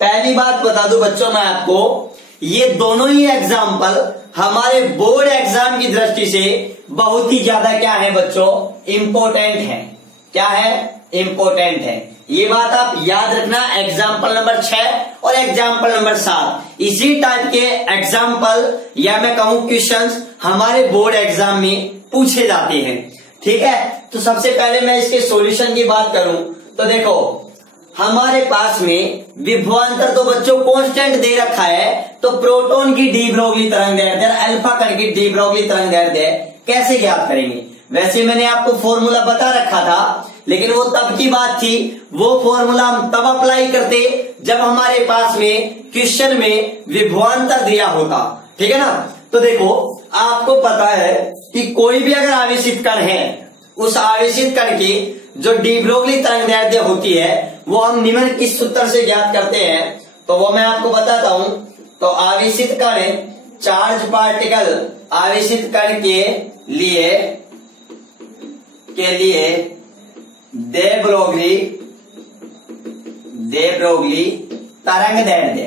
पहली बात बता दूं बच्चों मैं आपको, ये दोनों ही एग्जाम्पल हमारे बोर्ड एग्जाम की दृष्टि से बहुत ही ज्यादा क्या है बच्चों इंपॉर्टेंट है, क्या है इंपॉर्टेंट है। ये बात आप याद रखना, एग्जाम्पल नंबर 6 और एग्जाम्पल नंबर 7 इसी टाइप के एग्जाम्पल या मैं कहूं क्वेश्चंस हमारे बोर्ड एग्जाम में पूछे जाते हैं, ठीक है। तो सबसे पहले मैं इसके सॉल्यूशन की बात करूं तो देखो हमारे पास में विभवांतर तो बच्चों कांस्टेंट दे रखा है, तो प्रोटॉन की डी ब्रोगली तरंगदैर्ध्य अल्फा कण की डी ब्रोगली तरंगदैर्ध्य कैसे ज्ञात करेंगे। वैसे मैंने आपको फॉर्मूला बता रखा था, लेकिन वो तब की बात थी, वो फॉर्मूला हम तब अप्लाई करते जब हमारे पास में क्वेश्चन में विभवांतर दिया होता, ठीक है ना। तो देखो आपको पता है कि कोई भी अगर आवेशित कण है, उस आवेशित कण की जो डी ब्रोगली तरंगदैर्ध्य होती है वो हम निम्न किस सूत्र से ज्ञात करते हैं, तो वो मैं आपको बताता हूं। तो आवेशित कण चार्ज पार्टिकल आवेशित कण के लिए दे ब्रोगली तरंगदैर्ध्य।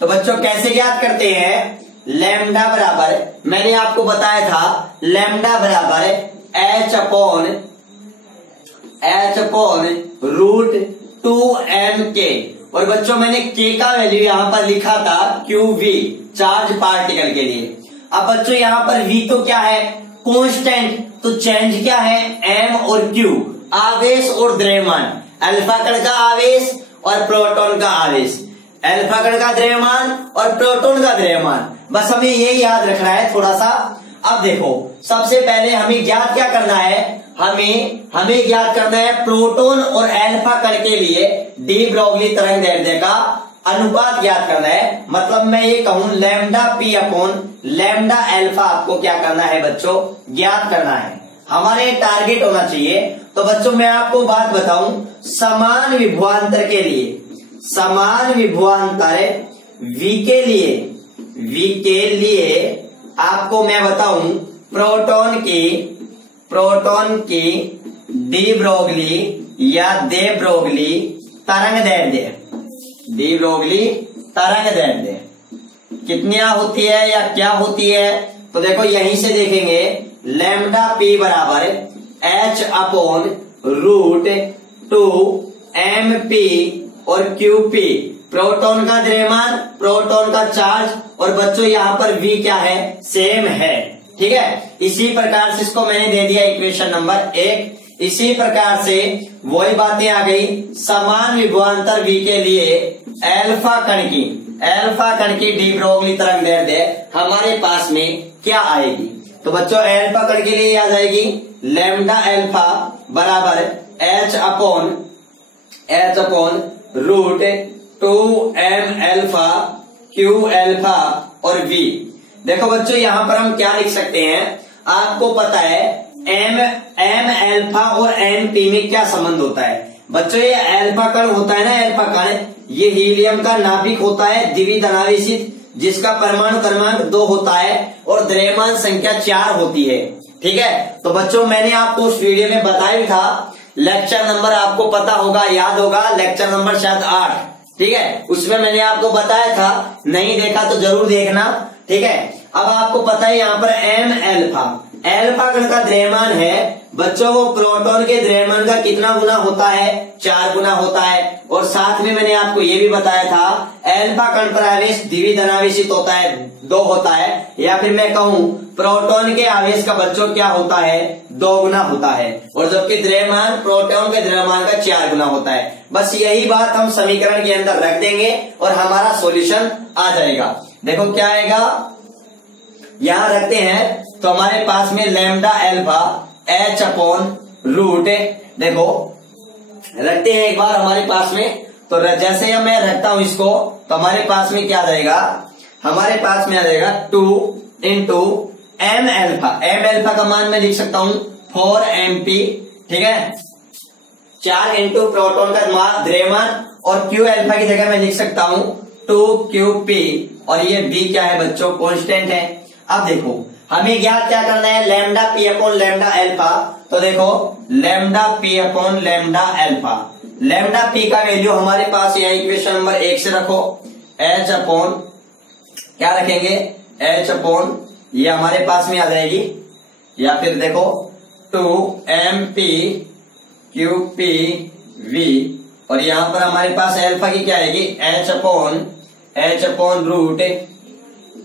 तो बच्चों कैसे ज्ञात करते हैं, लैम्डा बराबर, मैंने आपको बताया था लैम्डा बराबर h अपॉन √2m k, और बच्चों मैंने k का वैल्यू यहां पर लिखा था qv चार्ज पार्टिकल के लिए। अब बच्चों यहां पर v तो क्या है कांस्टेंट, तो चेंज क्या है m और q, आवेश और द्रव्यमान, अल्फा कण का आवेश और प्रोटॉन का आवेश, अल्फा कण का द्रव्यमान और प्रोटॉन का द्रव्यमान, बस हमें यही याद रखना है थोड़ा सा। अब देखो सबसे पहले हमें ज्ञात क्या करना है, हमें ज्ञात करना है प्रोटॉन और अल्फा कण के लिए डी ब्रोगली तरंगदैर्ध्य का अनुपात ज्ञात करना है। मतलब मैं ये कहूं lambda P upon lambda alpha आपको क्या करना है बच्चों ज्ञात करना है, हमारे टारगेट होना चाहिए। तो बच्चों मैं आपको बात बताऊं, समान विभवांतर के लिए, समान विभवांतर V के लिए आपको मैं बताऊं प्रोटॉन की डी ब्रोगली या दे ब्रोगली तरंगदैर्ध्य कितनी होती है या क्या होती है। तो देखो यहीं से देखेंगे लैम्डा पी बराबर h अपॉन √2mp और qp, प्रोटॉन का द्रव्यमान, प्रोटॉन का चार्ज, और बच्चों यहाँ पर v क्या है सेम है, ठीक है। इसी प्रकार से इसको मैंने दे दिया इक्वेशन नंबर 1। इसी प्रकार से वही बातें आ गई, समान विभवांतर v के लिए अल्फा कण की एल्फा कण की डी ब्रोगली तरंग दैर्ध्य हमारे पास में क्या आएगी? तो बच्चों एल्फा कण के लिए आ जाएगी लैम्डा एल्फा बराबर h upon root 2m alpha q alpha और v। देखो बच्चों यहां पर हम क्या लिख सकते हैं, आपको पता है m एल्फा और m p में क्या संबंध होता है। बच्चों ये एल्फा कण होता है ना, एल्फा कण ये हीलियम का नाभिक होता है द्विधनावेशित, जिसका परमाणु क्रमांक 2 होता है और द्रव्यमान संख्या 4 होती है। ठीक है, तो बच्चों मैंने आपको उस वीडियो में बताया भी था, लेक्चर नंबर आपको पता होगा, याद होगा, लेक्चर नंबर शायद 8। ठीक है, उसमें मैंने आपको बताया था, नहीं देखा तो जरूर देखना। ठीक है, अब आपको पता है यहाँ पर m एल्फा कण का द्रव्यमान है बच्चों, वो प्रोटॉन के द्रव्यमान का कितना गुना होता है? 4 गुना होता है। और साथ में मैंने आपको ये भी बताया था एल्फा कण पर आवेश द्विधनावेशित होता है, 2 होता है, या फिर मैं कहूं प्रोटॉन के आवेश का बच्चों क्या होता है? 2 गुना होता है, और जबकि द्रव्यमान प्रोटॉन के द्रव्यमान का 4 गुना होता है। बस यही बात हम समीकरण के अंदर रख देंगे और हमारा सॉल्यूशन आ जाएगा। देखो क्या आएगा, यहां रखते हैं तो हमारे पास में lambda alpha h upon root, देखो रखते हैं एक बार हमारे पास में, तो जैसे ही मैं रखता हूं इसको तो हमारे पास में क्या आ जाएगा, हमारे पास में आ जाएगा 2 इंटू m एल्फा का मान मैं लिख सकता हूं 4mp। ठीक है, 4 इंटू प्रोटॉन का द्रव्यमान, और q एल्फा की जगह मैं लिख सकता हूं 2qp, और ये v क्या है बच्चों? कांस्टेंट है। अब देखो हमें ज्ञात क्या करना है, lambda p upon lambda alpha. तो देखो lambda p upon lambda alpha, lambda p का वैल्यू हमारे पास यहाँ इक्वेशन नंबर 1 से रखो, h अपॉन क्या रखेंगे, h अपॉन ये हमारे पास में आ जाएगी, या फिर देखो 2mp qp v, और यहां पर हमारे पास एल्फा की क्या आएगी, h upon root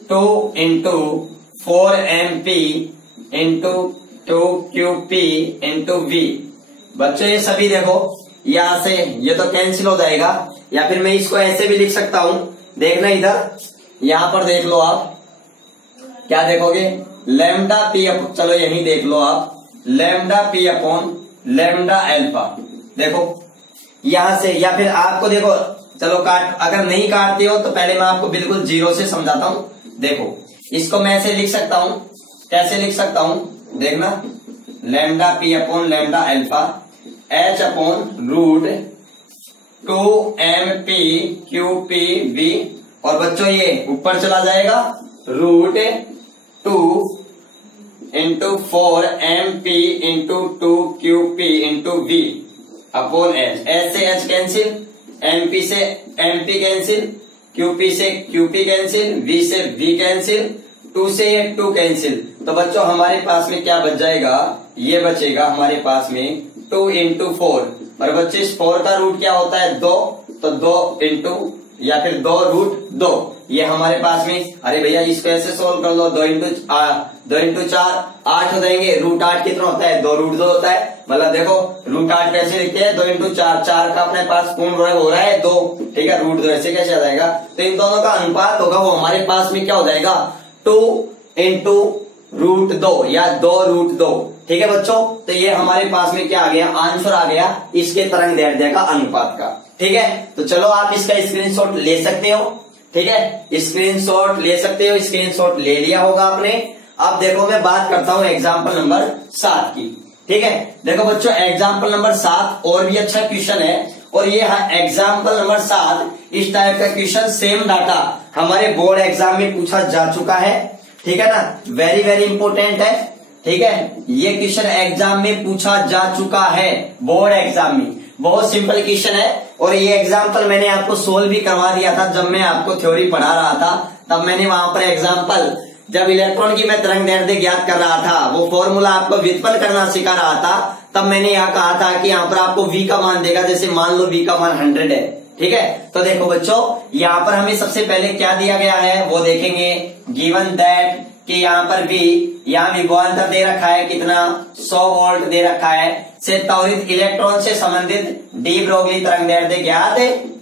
2 into 4mp into 2qp into v। बच्चों ये सभी देखो यहां से ये तो कैंसिल हो जाएगा, या फिर मैं इसको ऐसे भी लिख सकता हूं, देखना इधर, यहां पर देख लो आप क्या देखोगे, लैम्डा p, चलो यही देख लो आप, lambda p upon lambda alpha. देखो यहां से, या फिर आपको देखो, चलो अगर नहीं काटते हो तो पहले मैं आपको बिल्कुल 0 से समझाता हूं। देखो इसको मैं ऐसे लिख सकता हूं, कैसे लिख सकता हूं, देखना, lambda p upon lambda alpha h upon root 2mp qp v, और बच्चों ये ऊपर चला जाएगा root 2 into 4mp into 2qp into v upon h। h से h कैंसिल, mp से mp कैंसिल, qp से qp कैंसिल, v से v कैंसिल, 2 से 2 कैंसिल। तो बच्चों हमारे पास में क्या बच जाएगा, ये बचेगा हमारे पास में 2 इंटू 4, और बच्चे इस 4 का रूट क्या होता है 2, तो 2 इंटू या फिर 2 रूट 2, ये हमारे पास में, अरे भैया इसको ऐसे सोल्व कर लो, 2 इंटू 4 8 हो जाएंगे, रूट 8 कितना होता है, 2 रूट 2 होता है, मतलब देखो रूट 8 कैसे लिखते हैं, 2 इंटू 4, 4 का अपने पास पूर्ण वर्ग हो रहा है 2, ठीक है, रूट 2 ऐसे कैसे आ जाएगा, तो इन दोनों का अनुपात होगा वो हमारे पास में क्या हो जाएगा 2 इंटू रूट 2 या 2 रूट 2। ठीक है बच्चों, तो ये हमारे पास में क्या आ गया, आंसर आ गया इसके तरंग दैर्ध्य का अनुपात का। ठीक है, तो चलो आप इसका स्क्रीनशॉट ले सकते हो। ठीक है, स्क्रीनशॉट ले सकते हो, स्क्रीनशॉट ले लिया होगा आपने। अब देखो मैं बात करता हूं एग्जाम्पल नंबर 7 की। ठीक है, देखो बच्चों एग्जाम्पल नंबर 7 और भी अच्छा क्वेश्चन है, और ये एग्जाम्पल नंबर 7 इस टाइप का क्वेश्चन सेम डाटा हमारे बोर्ड एग्जाम में पूछा जा चुका है। ठीक है ना, वेरी वेरी इंपोर्टेंट है। ठीक है, ये क्वेश्चन एग्जाम में पूछा जा चुका है, बोर्ड एग्जाम में, बहुत सिंपल क्वेश्चन है। और ये एग्जाम्पल मैंने आपको सोल्व भी करवा दिया था जब मैं आपको थ्योरी पढ़ा रहा था, तब मैंने वहां पर एग्जाम्पल, जब इलेक्ट्रॉन की मैं तरंग दैर्ध्य ज्ञात कर रहा था, वो फॉर्मूला आपको व्युत्पन्न करना सिखा रहा था, तब मैंने यहाँ कहा था कि यहाँ पर आपको v का मान देगा, जैसे मान लो v का मान 100 है। ठीक है, तो देखो बच्चों यहाँ पर हमें सबसे पहले क्या दिया गया है वो देखेंगे, गिवन दैट कि यहाँ पर v, यहाँ विभवांतर दे रखा है कितना 100 वोल्ट दे रखा है, से त्वरित इलेक्ट्रॉन से संबंधित डी ब्रोगली तरंग दैर्ध्य ज्ञात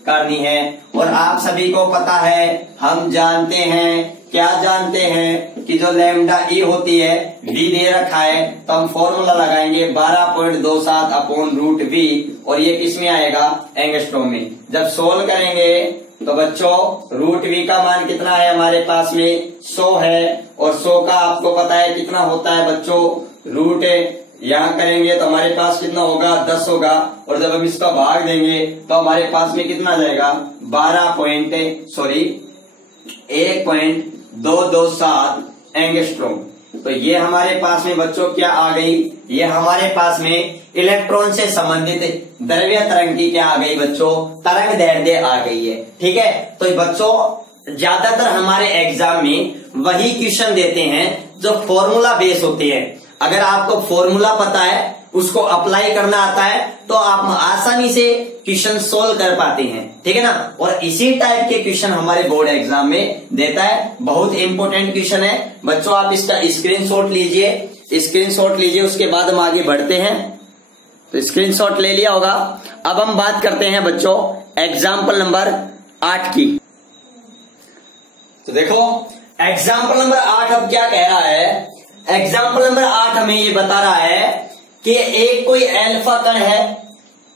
करनी है। और आप सभी को पता है, हम जानते हैं, क्या जानते हैं कि जो लैम्डा ई होती है वी दे रखा है, तो हम फॉर्मूला लगाएंगे 12.27 अपॉन रूट वी, और ये किस में आएगा, एंगस्ट्रॉम में। जब सोल्व करेंगे तो बच्चों रूट वी का मान कितना है हमारे पास में 100 है, और 100 का आपको पता है कितना होता है बच्चों, रूट यहाँ करेंगे तो हमारे पास कितना होगा, 10 होगा, और जब हम इसका भाग देंगे तो हमारे पास में कितना आ जाएगा, 1.227 एंगस्ट्रॉम। तो ये हमारे पास में बच्चों क्या आ गई, ये हमारे पास में इलेक्ट्रॉन से संबंधित द्रव्य तरंग की क्या आ गई बच्चों, तरंग दैर्ध्य आ गई है। ठीक है, तो बच्चों ज्यादातर हमारे एग्जाम में वही क्वेश्चन देते हैं जो फॉर्मूला बेस होते हैं। अगर आपको फॉर्मूला पता है, उसको अप्लाई करना आता है, तो आप आसानी से क्वेश्चन सोल्व कर पाते हैं। ठीक है ना, और इसी टाइप के क्वेश्चन हमारे बोर्ड एग्जाम में देता है। बहुत इंपॉर्टेंट क्वेश्चन है बच्चों, आप इसका स्क्रीनशॉट लीजिए, उसके बाद हम आगे बढ़ते हैं। तो स्क्रीनशॉट ले लिया होगा। अब हम बात करते हैं बच्चों एग्जाम्पल नंबर 8 की। तो देखो एग्जाम्पल नंबर 8 अब क्या कह रहा है, एग्जाम्पल नंबर 8 हमें ये बता रहा है कि एक कोई अल्फा कण है,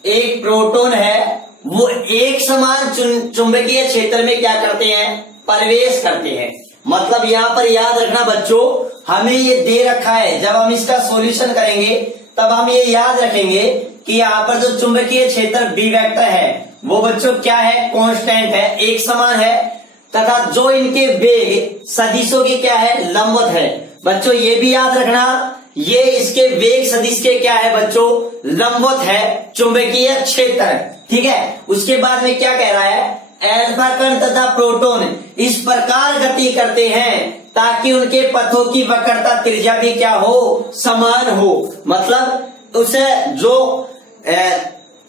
एक प्रोटॉन है, वो एक समान चुंबकीय क्षेत्र में क्या करते हैं, प्रवेश करते हैं। मतलब यहां पर याद रखना बच्चों, हमें ये दे रखा है, जब हम इसका सॉल्यूशन करेंगे तब हम ये याद रखेंगे कि यहाँ पर जो चुंबकीय क्षेत्र बी वेक्टर है वो बच्चों क्या है, कांस्टेंट है, एक समान है, तथा जो इनके वेग सदिशों की क्या है, लंबवत है। बच्चों ये भी याद रखना, ये इसके वेग सदिश के क्या है बच्चों, लंबवत है चुंबकीय क्षेत्र। ठीक है, उसके बाद में क्या कह रहा है, अल्फा कण तथा प्रोटॉन इस प्रकार गति करते हैं ताकि उनके पथों की वक्रता त्रिज्या भी क्या हो, समान हो। मतलब उसे जो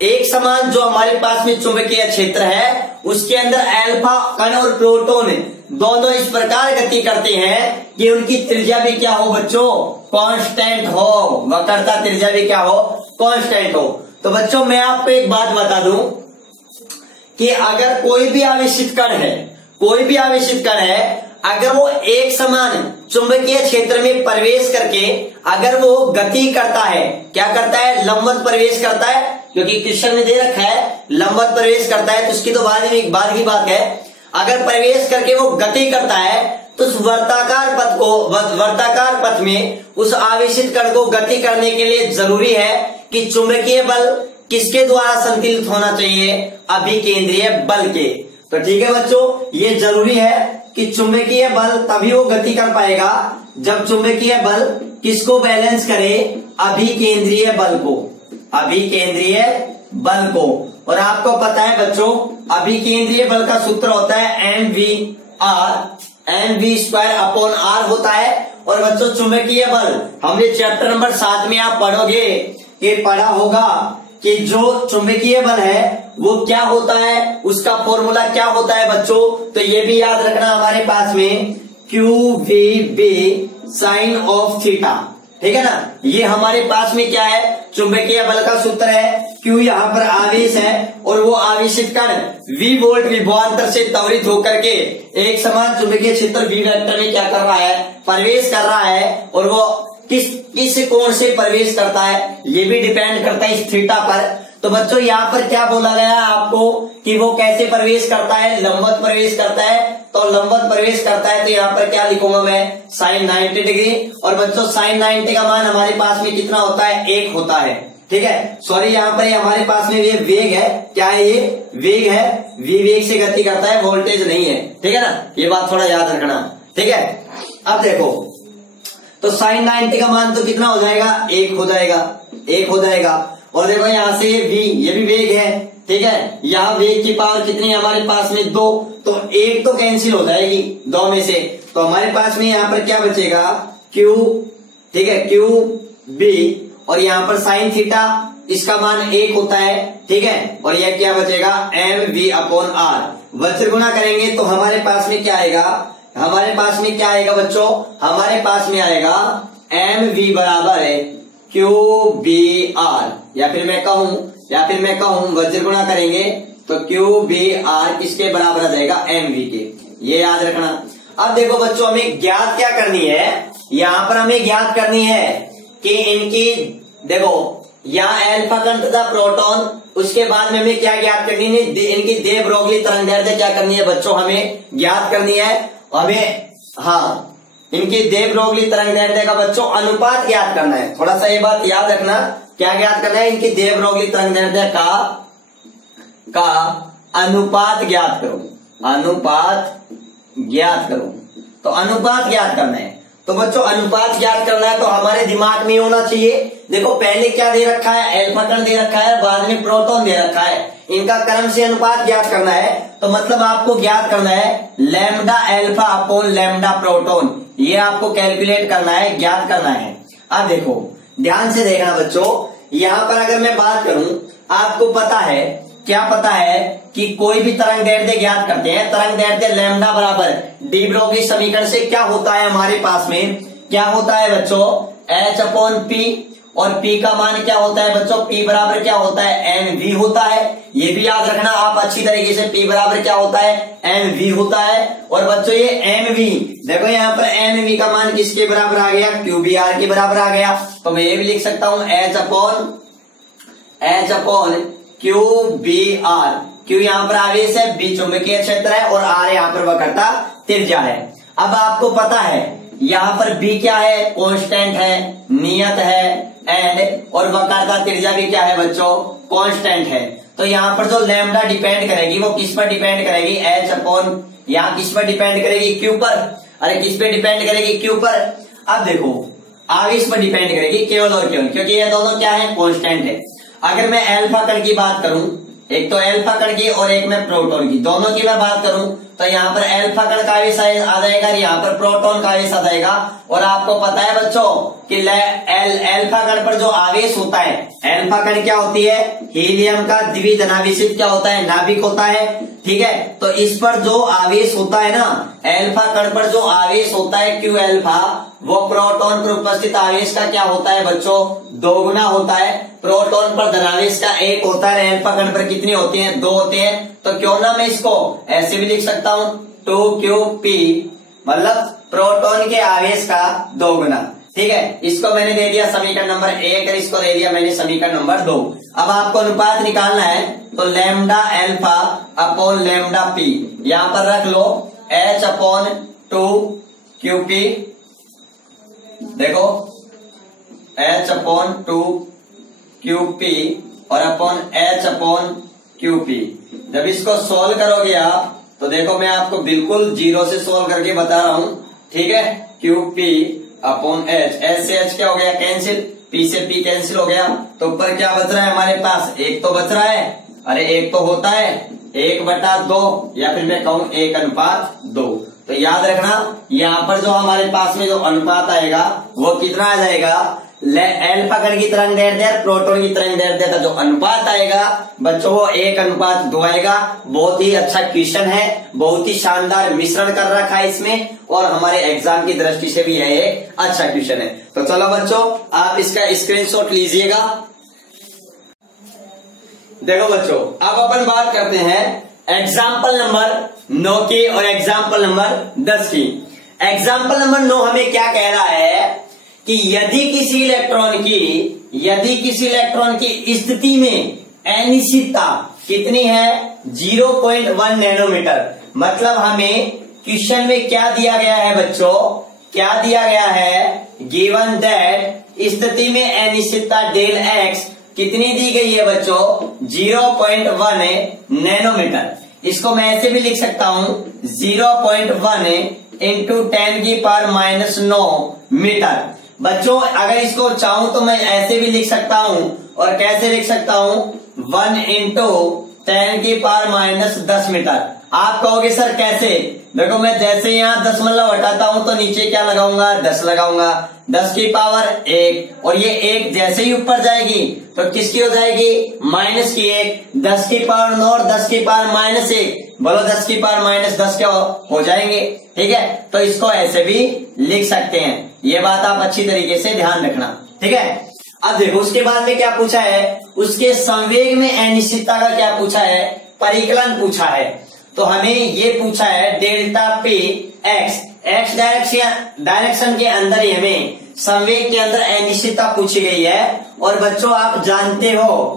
एक समान जो हमारे पास में चुंबकीय क्षेत्र है, उसके अंदर अल्फा कण और प्रोटॉन दोनों इस प्रकार गति करते हैं कि उनकी त्रिज्या भी क्या हो बच्चों, कांस्टेंट हो, वक्रता त्रिज्या भी क्या हो, कांस्टेंट हो। तो बच्चों मैं आपको एक बात बता दूं कि अगर कोई भी आवेशित कण है, अगर वो एक समान चुंबकीय क्षेत्र में प्रवेश करके अगर वो गति करता है, क्या करता है, लंबवत प्रवेश करता है, क्योंकि क्वेश्चन में दे रखा है लंबवत प्रवेश करता है, तो उसकी तो बाद की बात है। अगर प्रवेश करके वो गति करता है तो उस वर्ताकार पथ में उस आवेशित कण को गति करने के लिए जरूरी है कि चुंबकीय बल किसके द्वारा संतुलित होना चाहिए, अभिकेंद्रीय बल के। तो ठीक है बच्चों, ये जरूरी है कि चुंबकीय बल तभी वो गति कर पाएगा जब चुंबकीय बल किसको बैलेंस करे, अभिकेंद्रीय बल को। और आपको पता है बच्चों अभिकेंद्रीय बल का सूत्र होता है mv²/r होता है। और बच्चों चुंबकीय बल हमने चैप्टर नंबर 7 में आप पढ़ोगे, ये पढ़ा होगा कि जो चुंबकीय बल है वो क्या होता है, उसका फॉर्मूला क्या होता है बच्चों। तो ये भी याद रखना हमारे पास में QVB साइन ऑफ थीटा। ठीक है ना, ये हमारे पास में क्या है, चुंबकीय बल का सूत्र है। Q यहाँ पर आवेश है और वो आवेशित कण V वोल्ट विभवांतर से त्वरित होकर के एक समान चुंबकीय क्षेत्र V वेक्टर में क्या कर रहा है, प्रवेश कर रहा है। और वो किस कोण से प्रवेश करता है, ये भी डिपेंड करता है इस थीटा पर। तो बच्चों यहाँ पर क्या बोला गया है आपको कि वो कैसे प्रवेश करता है, लंबवत प्रवेश करता है। तो लंबवत प्रवेश करता है तो यहाँ पर क्या लिखूंगा मैं, sin 90 डिग्री। और बच्चों sin 90 का मान हमारे पास में कितना होता है, 1 होता है। ठीक है, सॉरी यहाँ पर हमारे पास में ये वेग है, क्या है, ये वेग है, v वेग से गति करता है, वोल्टेज नहीं है। ठीक है ना, ये बात थोड़ा याद रखना। ठीक है, अब देखो तो sin 90 का मान तो कितना हो जाएगा, 1 हो जाएगा। और देखो यहाँ से v, ये भी वेग है। ठीक है, यहाँ वेग की पावर कितनी है हमारे पास में, 2, तो 1 तो कैंसिल हो जाएगी 2 में से। तो हमारे पास में यहाँ पर क्या बचेगा, Q, ठीक है, QB, और यहाँ पर साइन थीटा इसका मान 1 होता है। ठीक है, और यह क्या बचेगा, mv/r। वज्र गुणा करेंगे तो हमारे पास में क्या आएगा, बच्चों, हमारे पास में आएगा mv बराबर है QBr। या फिर मैं कहूं वज्र गुणा करेंगे तो QBR किसके बराबर आ जाएगा, MV के। ये याद रखना। अब देखो बच्चों, हमें ज्ञात क्या करनी है, यहां पर हमें ज्ञात करनी है कि इनकी, देखो यहाँ एल्फा कण तथा प्रोटॉन, उसके बाद में हमें क्या ज्ञात करनी है, इनकी दे ब्रोगली तरंगदैर्ध्य क्या करनी है बच्चों, हमें ज्ञात करनी है। हमें हाँ, इनकी दे ब्रोगली तरंगदैर्ध्य का बच्चों अनुपात ज्ञात करना है। थोड़ा सा ये बात याद रखना, क्या ज्ञात करना है, इनकी दे ब्रोगली तरंगदैर्ध्य का अनुपात ज्ञात करो, अनुपात ज्ञात करो। तो अनुपात ज्ञात करना है, तो बच्चों अनुपात ज्ञात करना है तो हमारे दिमाग में होना चाहिए, देखो पहले क्या दे रखा है, एल्फा कण दे रखा है, बाद में प्रोटॉन दे रखा है, इनका क्रम से अनुपात ज्ञात करना है। तो मतलब आपको ज्ञात करना है lambda alpha upon lambda proton, ये आपको कैलकुलेट करना है, ज्ञात करना है। अब देखो ध्यान से देखना बच्चों, यहां पर अगर मैं बात करूं, आपको पता है, क्या पता है कि कोई भी तरंगदैर्ध्य ज्ञात करते हैं, तरंगदैर्ध्य लैम्डा बराबर डी ब्रोगली समीकरण से क्या होता है, हमारे पास में क्या होता है बच्चों, H अपॉन P, और P का मान क्या होता है बच्चों, P बराबर क्या होता है, NV होता है। ये भी याद रखना आप अच्छी तरीके से, P बराबर क्या होता है, NV होता है। और बच्चों ये NV, देखो यहाँ पर NV का मान किसके बराबर आ गया, QBR के बराबर आ गया। तो मैं ये भी लिख सकता हूं H अपॉन QBR। Q यहाँ पर आवेश है, B चुंबकीय क्षेत्र है, और R यहाँ पर वक्रता त्रिज्या है। अब आपको पता है यहाँ पर B क्या है, कांस्टेंट है, नियत है, एंड और वक्रता त्रिज्या भी क्या है बच्चों, कांस्टेंट है। तो यहाँ पर जो लैम्डा डिपेंड करेगी वो किस पर डिपेंड करेगी, H अपॉन, यहाँ किस पर डिपेंड करेगी, Q पर। अरे किस पे डिपेंड करेगी, Q पर। अब देखो आवेश पर डिपेंड करेगी केवल और केवल, क्योंकि ये दोनों क्या है, कांस्टेंट है। अगर मैं एल्फा कण की बात करूं, एक तो एल्फा कण की और एक में प्रोटॉन की, दोनों की मैं बात करूं, तो यहाँ पर एल्फा कण का आवेश आ जाएगा, यहाँ पर प्रोटॉन का आवेश आ जाएगा। और आपको पता है बच्चों कि एल्फा कण पर जो आवेश होता है, एल्फा कण क्या होती है, हीलियम का द्विधनावेशित क्या होता है, नाभिक होता है, ठीक है। तो इस पर जो आवेश होता है ना, एल्फा कण पर जो आवेश होता है Q एल्फा, वो प्रोटॉन पर उपस्थित आवेश का क्या होता है बच्चों, दोगुना होता है। प्रोटॉन पर धनावेश का 1 होता है, एल्फा कण पर कितने होते हैं, 2 होते हैं। तो क्यों ना मैं इसको ऐसे भी लिख सकता हूं, 2QP, मतलब प्रोटॉन के आवेश का दोगुना, ठीक है। इसको मैंने दे दिया समीकरण नंबर 1 और इसको दे दिया मैंने समीकरण नंबर 2। अब आपको अनुपात निकालना है, तो lambda alpha upon lambda P यहां पर रख लो, H अपॉन 2QP, देखो H अपॉन 2QP और अपॉन H अपॉन QP। जब इसको सोल्व करोगे आप, तो देखो मैं आपको बिल्कुल जीरो से सोल्व करके बता रहा हूं, ठीक है। QP अपॉन H, H से H क्या हो गया, कैंसिल, P से P कैंसिल हो गया, तो ऊपर क्या बच रहा है हमारे पास, 1 तो बच रहा है। अरे 1 तो होता है 1/2, या फिर मैं कहूं 1:2। तो याद रखना यहाँ पर जो हमारे पास में जो अनुपात आएगा वो कितना आ जाएगा, एल्फा कण की तरंगदैर्ध्य और प्रोटॉन की तरंगदैर्ध्य का जो अनुपात आएगा बच्चों वो 1:2 आएगा। बहुत ही अच्छा क्वेश्चन है, बहुत ही शानदार मिश्रण कर रखा है इसमें, और हमारे एग्जाम की दृष्टि से भी यह एक अच्छा क्वेश्चन है। तो चलो बच्चों आप इसका स्क्रीनशॉट लीजिएगा। देखो बच्चों अब अपन बात करते हैं एग्जाम्पल नंबर 9 की और एग्जाम्पल नंबर 10 की। एग्जाम्पल नंबर 9 हमें क्या कह रहा है कि यदि किसी इलेक्ट्रॉन की स्थिति में अनिश्चितता कितनी है, 0.1 नैनोमीटर। मतलब हमें क्वेश्चन में क्या दिया गया है बच्चों, क्या दिया गया है, गिवन दैट स्थिति में अनिश्चितता डेल एक्स कितनी दी गई है बच्चों, 0.1 नैनोमीटर। इसको मैं ऐसे भी लिख सकता हूं, 0.1 इंटू 10⁻⁹ मीटर। बच्चों अगर इसको चाहूं तो मैं ऐसे भी लिख सकता हूं, और कैसे लिख सकता हूं, 1 इंटू 10⁻10 मीटर। आप कहोगे सर कैसे, देखो मैं जैसे यहाँ दशमलव हटाता हूं तो नीचे क्या लगाऊंगा, 10 लगाऊंगा, 10⁻1, और ये 1 जैसे ही ऊपर जाएगी तो किसकी हो जाएगी, -1, 10⁻9 और 10⁻−1, बोलो 10⁻10 क्या हो जाएंगे, ठीक है। तो इसको ऐसे भी लिख सकते हैं, ये बात आप अच्छी तरीके से ध्यान रखना, ठीक है। अब देखो उसके बाद में क्या पूछा है, उसके संवेग में अनिश्चितता का क्या पूछा है, परिकलन पूछा है। तो हमें ये पूछा है डेल्टा पी एक्स डायरेक्शन के अंदर ही हमें संवेग के अंदर अनिश्चितता पूछी गई है। और बच्चों आप जानते हो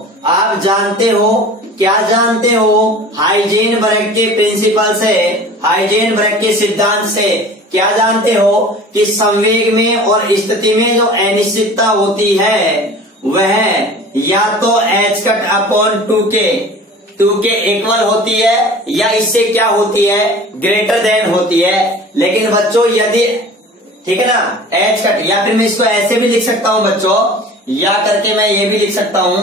क्या जानते हो, हाइजेनबर्ग के प्रिंसिपल से, हाइजेनबर्ग के सिद्धांत से क्या जानते हो कि संवेग में और स्थिति में जो अनिश्चितता होती है वह या तो h कट अपॉन 2 के इक्वल होती है या इससे क्या होती है, ग्रेटर देन होती है। लेकिन बच्चों यदि, ठीक है ना, h कट, या फिर मैं इसको ऐसे भी लिख सकता हूं बच्चों, या करके मैं ये भी लिख सकता हूं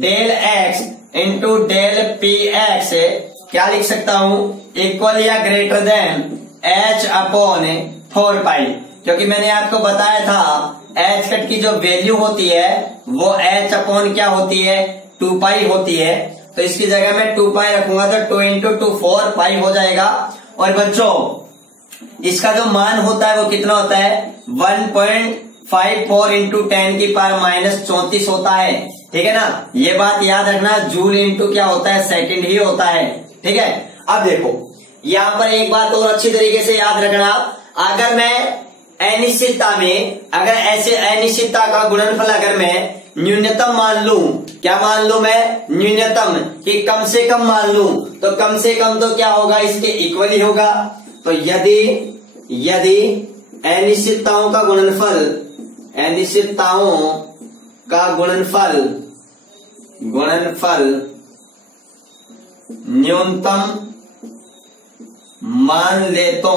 del x into del p x, क्या लिख सकता हूं, इक्वल या greater than h upon 4 pi. क्योंकि मैंने आपको बताया था h कट की जो वैल्यू होती है वो h अपॉन क्या होती है, 2 पाई होती है। तो इसकी जगह मैं 2 पाई रखूंगा तो 2 इंटू 2 4 पाई हो जाएगा। और बच्चों इसका जो मान होता है वो कितना होता है, 1.54 इंटू 10 की पावर माइनस 34 होता है। ठीक है ना, ये बात याद रखना, जूल इंटू क्या होता है, सेकंड ही होता है। ठीक है, अब देखो यहाँ पर एक बात और अच्छी तरीके से याद रखना, अगर मैं अनिश्चितता में, अगर ऐसे अनिश्चितता का गुणनफल अगर मैं न्यूनतम मान लूं, क्या मान लूं मैं, न्यूनतम, कि कम से कम मान लूं, तो कम से कम तो क्या होगा, इसके इक्वल ही होगा। तो यदि अनिश्चितताओं का गुणनफल न्यूनतम मान ले तो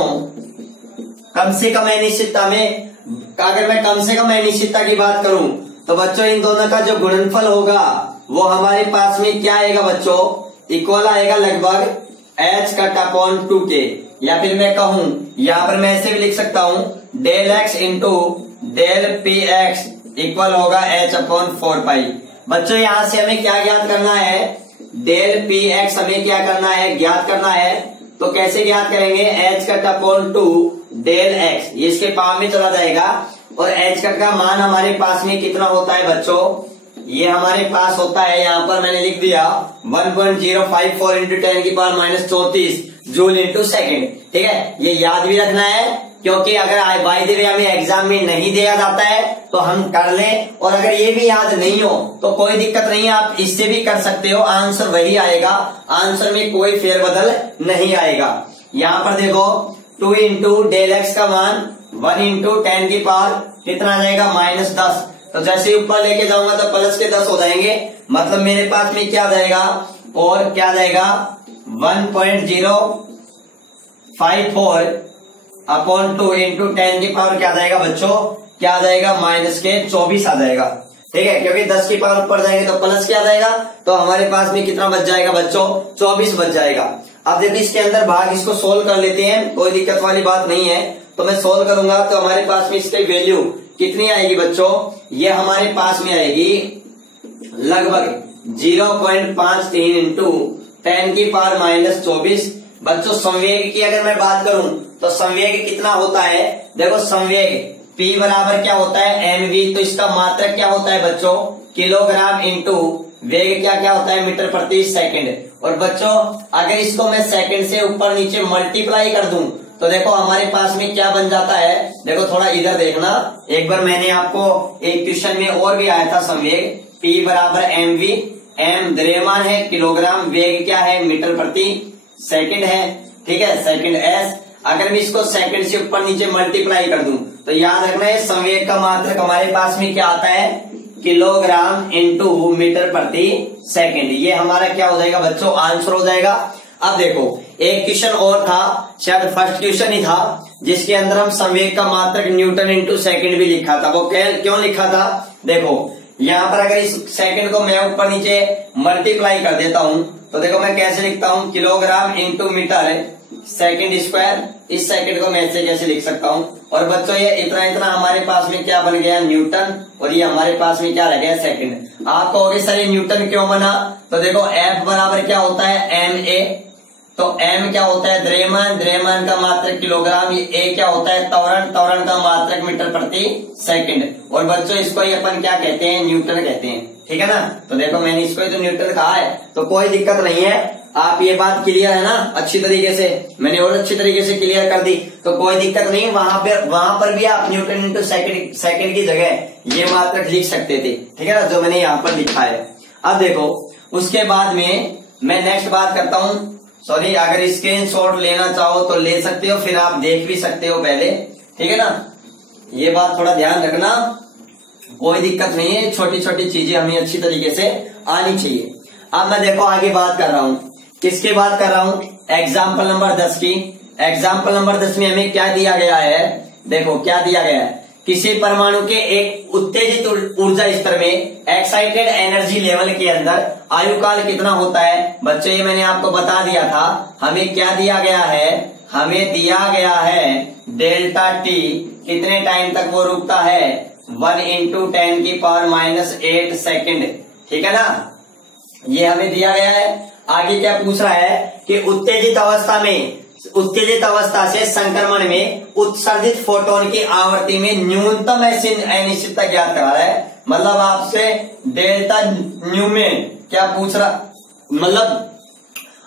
कम से कम अनिश्चितता में, अगर मैं कम से कम अनिश्चितता की बात करूं तो बच्चों इन दोनों का जो गुणनफल होगा वो हमारे पास में क्या आएगा बच्चों, इक्वल आएगा लगभग h कट अपॉन 2 के। या फिर मैं कहूं, यहां पर मैं ऐसे भी लिख सकता हूं del x into del p x equal होगा h अपॉन 4 पाई। बच्चों यहां से हमें क्या ज्ञात करना है, डेल पी एक्स हमें क्या करना है, ज्ञात करना है। तो कैसे ज्ञात करेंगे, h cut upon 2 del x, ये इसके पावर में चला जाएगा। और h कट का मान हमारे पास में कितना होता है बच्चों, ये हमारे पास होता है, यहाँ पर मैंने लिख दिया 1.054 इंटू 10 की power minus 34 joule into second. ठीक है, ये याद भी रखना है, क्योंकि अगर बाय द वे हमें एग्जाम में नहीं दिया जाता है तो हम कर लें, और अगर ये भी याद नहीं हो तो कोई दिक्कत नहीं है, आप इससे भी कर सकते हो, आंसर वही आएगा, आंसर में कोई फेरबदल नहीं आएगा। यहाँ पर देखो 2 इंटू डेल एक्स का मान 1 इंटू 10 की पावर कितना आ जाएगा, माइनस 10। तो जैसे ऊपर लेके जाऊंगा तो प्लस के 10 हो जाएंगे, मतलब मेरे पास में क्या जाएगा, और क्या जाएगा 1.054 अपॉन 2 इंटू 10 की पावर क्या जाएगा बच्चों, क्या आ जाएगा, माइनस के 24 आ जाएगा। ठीक है, क्योंकि 10 की पावर ऊपर जाएंगे तो प्लस क्या जाएगा, तो हमारे पास में कितना बच जाएगा बच्चों, 24 बच जाएगा। अब देखिए इसके अंदर भाग, इसको सोल्व कर लेते हैं, कोई दिक्कत वाली बात नहीं है। तो मैं सोल्व करूंगा तो हमारे पास में इसकी वैल्यू कितनी आएगी बच्चों, ये हमारे पास में आएगी लगभग 0.53 इंटू 10 की पावर माइनस 24। बच्चों संवेग की अगर मैं बात करूं तो संवेग कितना होता है, देखो संवेग P बराबर क्या होता है, mv, तो इसका मात्रक क्या होता है बच्चों, किलोग्राम इंटू वेग क्या होता है, मीटर प्रति सेकंड। और बच्चों अगर इसको मैं सेकंड से ऊपर नीचे मल्टीप्लाई कर दूं तो देखो हमारे पास में क्या बन जाता है, देखो थोड़ा इधर देखना, एक बार मैंने आपको एक क्वेश्चन में और भी आया था संवेग, P बराबर mv, m द्रव्यमान है, किलोग्राम, वेग क्या है, मीटर प्रति सेकंड है। ठीक है, सेकंड s, अगर मैं इसको सेकंड से ऊपर नीचे मल्टीप्लाई कर दूं तो याद रखना है संवेग का मात्रक हमारे पास में क्या आता है, किलोग्राम इंटू मीटर प्रति सेकंड। ये हमारा क्या हो जाएगा बच्चों, आंसर हो जाएगा। अब देखो एक क्वेश्चन और था, शायद फर्स्ट क्वेश्चन ही था, जिसके अंदर हम संवेग का मात्रक न्यूटन इंटू सेकंड भी लिखा था। वो क्यों लिखा था, देखो यहाँ पर अगर इस सेकंड को मैं ऊपर नीचे मल्टीप्लाई कर देता हूँ तो देखो मैं कैसे लिखता हूँ, kilogram into metre second square, इस सेकंड को मैं ऐसे कैसे लिख सकता हूँ। और बच्चों ये इतना इतना हमारे पास में क्या बन गया, न्यूटन, और ये हमारे पास में क्या रह गया, सेकंड। आप कहोगे सर ये न्यूटन क्यों बना, तो देखो F बराबर क्या होता है, ma, तो m क्या होता है, द्रव्यमान, द्रव्यमान का मात्रक किलोग्राम, ये a क्या होता है, त्वरण, त्वरण का मात्रक मीटर प्रति सेकंड। और बच्चों इसको ही अपन क्या कहते हैं, न्यूटन कहते हैं। ठीक है ना, तो देखो मैंने इसको ही तो न्यूटन कहा है, तो कोई दिक्कत नहीं है, आप ये बात क्लियर है ना अच्छी तरीके से? मैंने और अच्छी तरीके से क्लियर कर दी तो कोई दिक्कत नहीं। वहां पर भी आप न्यूटन इंटू सेकंड की जगह ये मात्रक लिख सकते थे, ठीक है ना, जो मैंने यहाँ पर लिखा है। अब देखो उसके बाद में मैं नेक्स्ट बात करता हूं। सॉरी, अगर स्क्रीनशॉट लेना चाहो तो ले सकते हो, फिर आप देख भी सकते हो पहले, ठीक है ना। ये बात थोड़ा ध्यान रखना, कोई दिक्कत नहीं है, छोटी छोटी चीजें हमें अच्छी तरीके से आनी चाहिए। अब मैं देखो आगे बात कर रहा हूं, किसकी बात कर रहा हूं? एग्जाम्पल नंबर 10 की। एग्जाम्पल नंबर 10 में हमें क्या दिया गया है? देखो क्या दिया गया है, किसी परमाणु के एक उत्तेजित ऊर्जा स्तर में एक्साइटेड एनर्जी लेवल के अंदर आयुकाल कितना होता है? बच्चों ये मैंने आपको बता दिया था। हमें क्या दिया गया है? हमें दिया गया है डेल्टा टी, कितने टाइम तक वो रुकता है? 1 × 10⁻⁸ सेकेंड, ठीक है ना, ये हमें दिया गया है। आगे क्या पूछ रहा है कि उत्तेजित अवस्था से संक्रमण में उत्सर्जित फोटोन की आवृत्ति में न्यूनतम अनिश्चितता ज्ञात करा रहा है। मतलब आपसे डेल्टा न्यू में क्या पूछ रहा, मतलब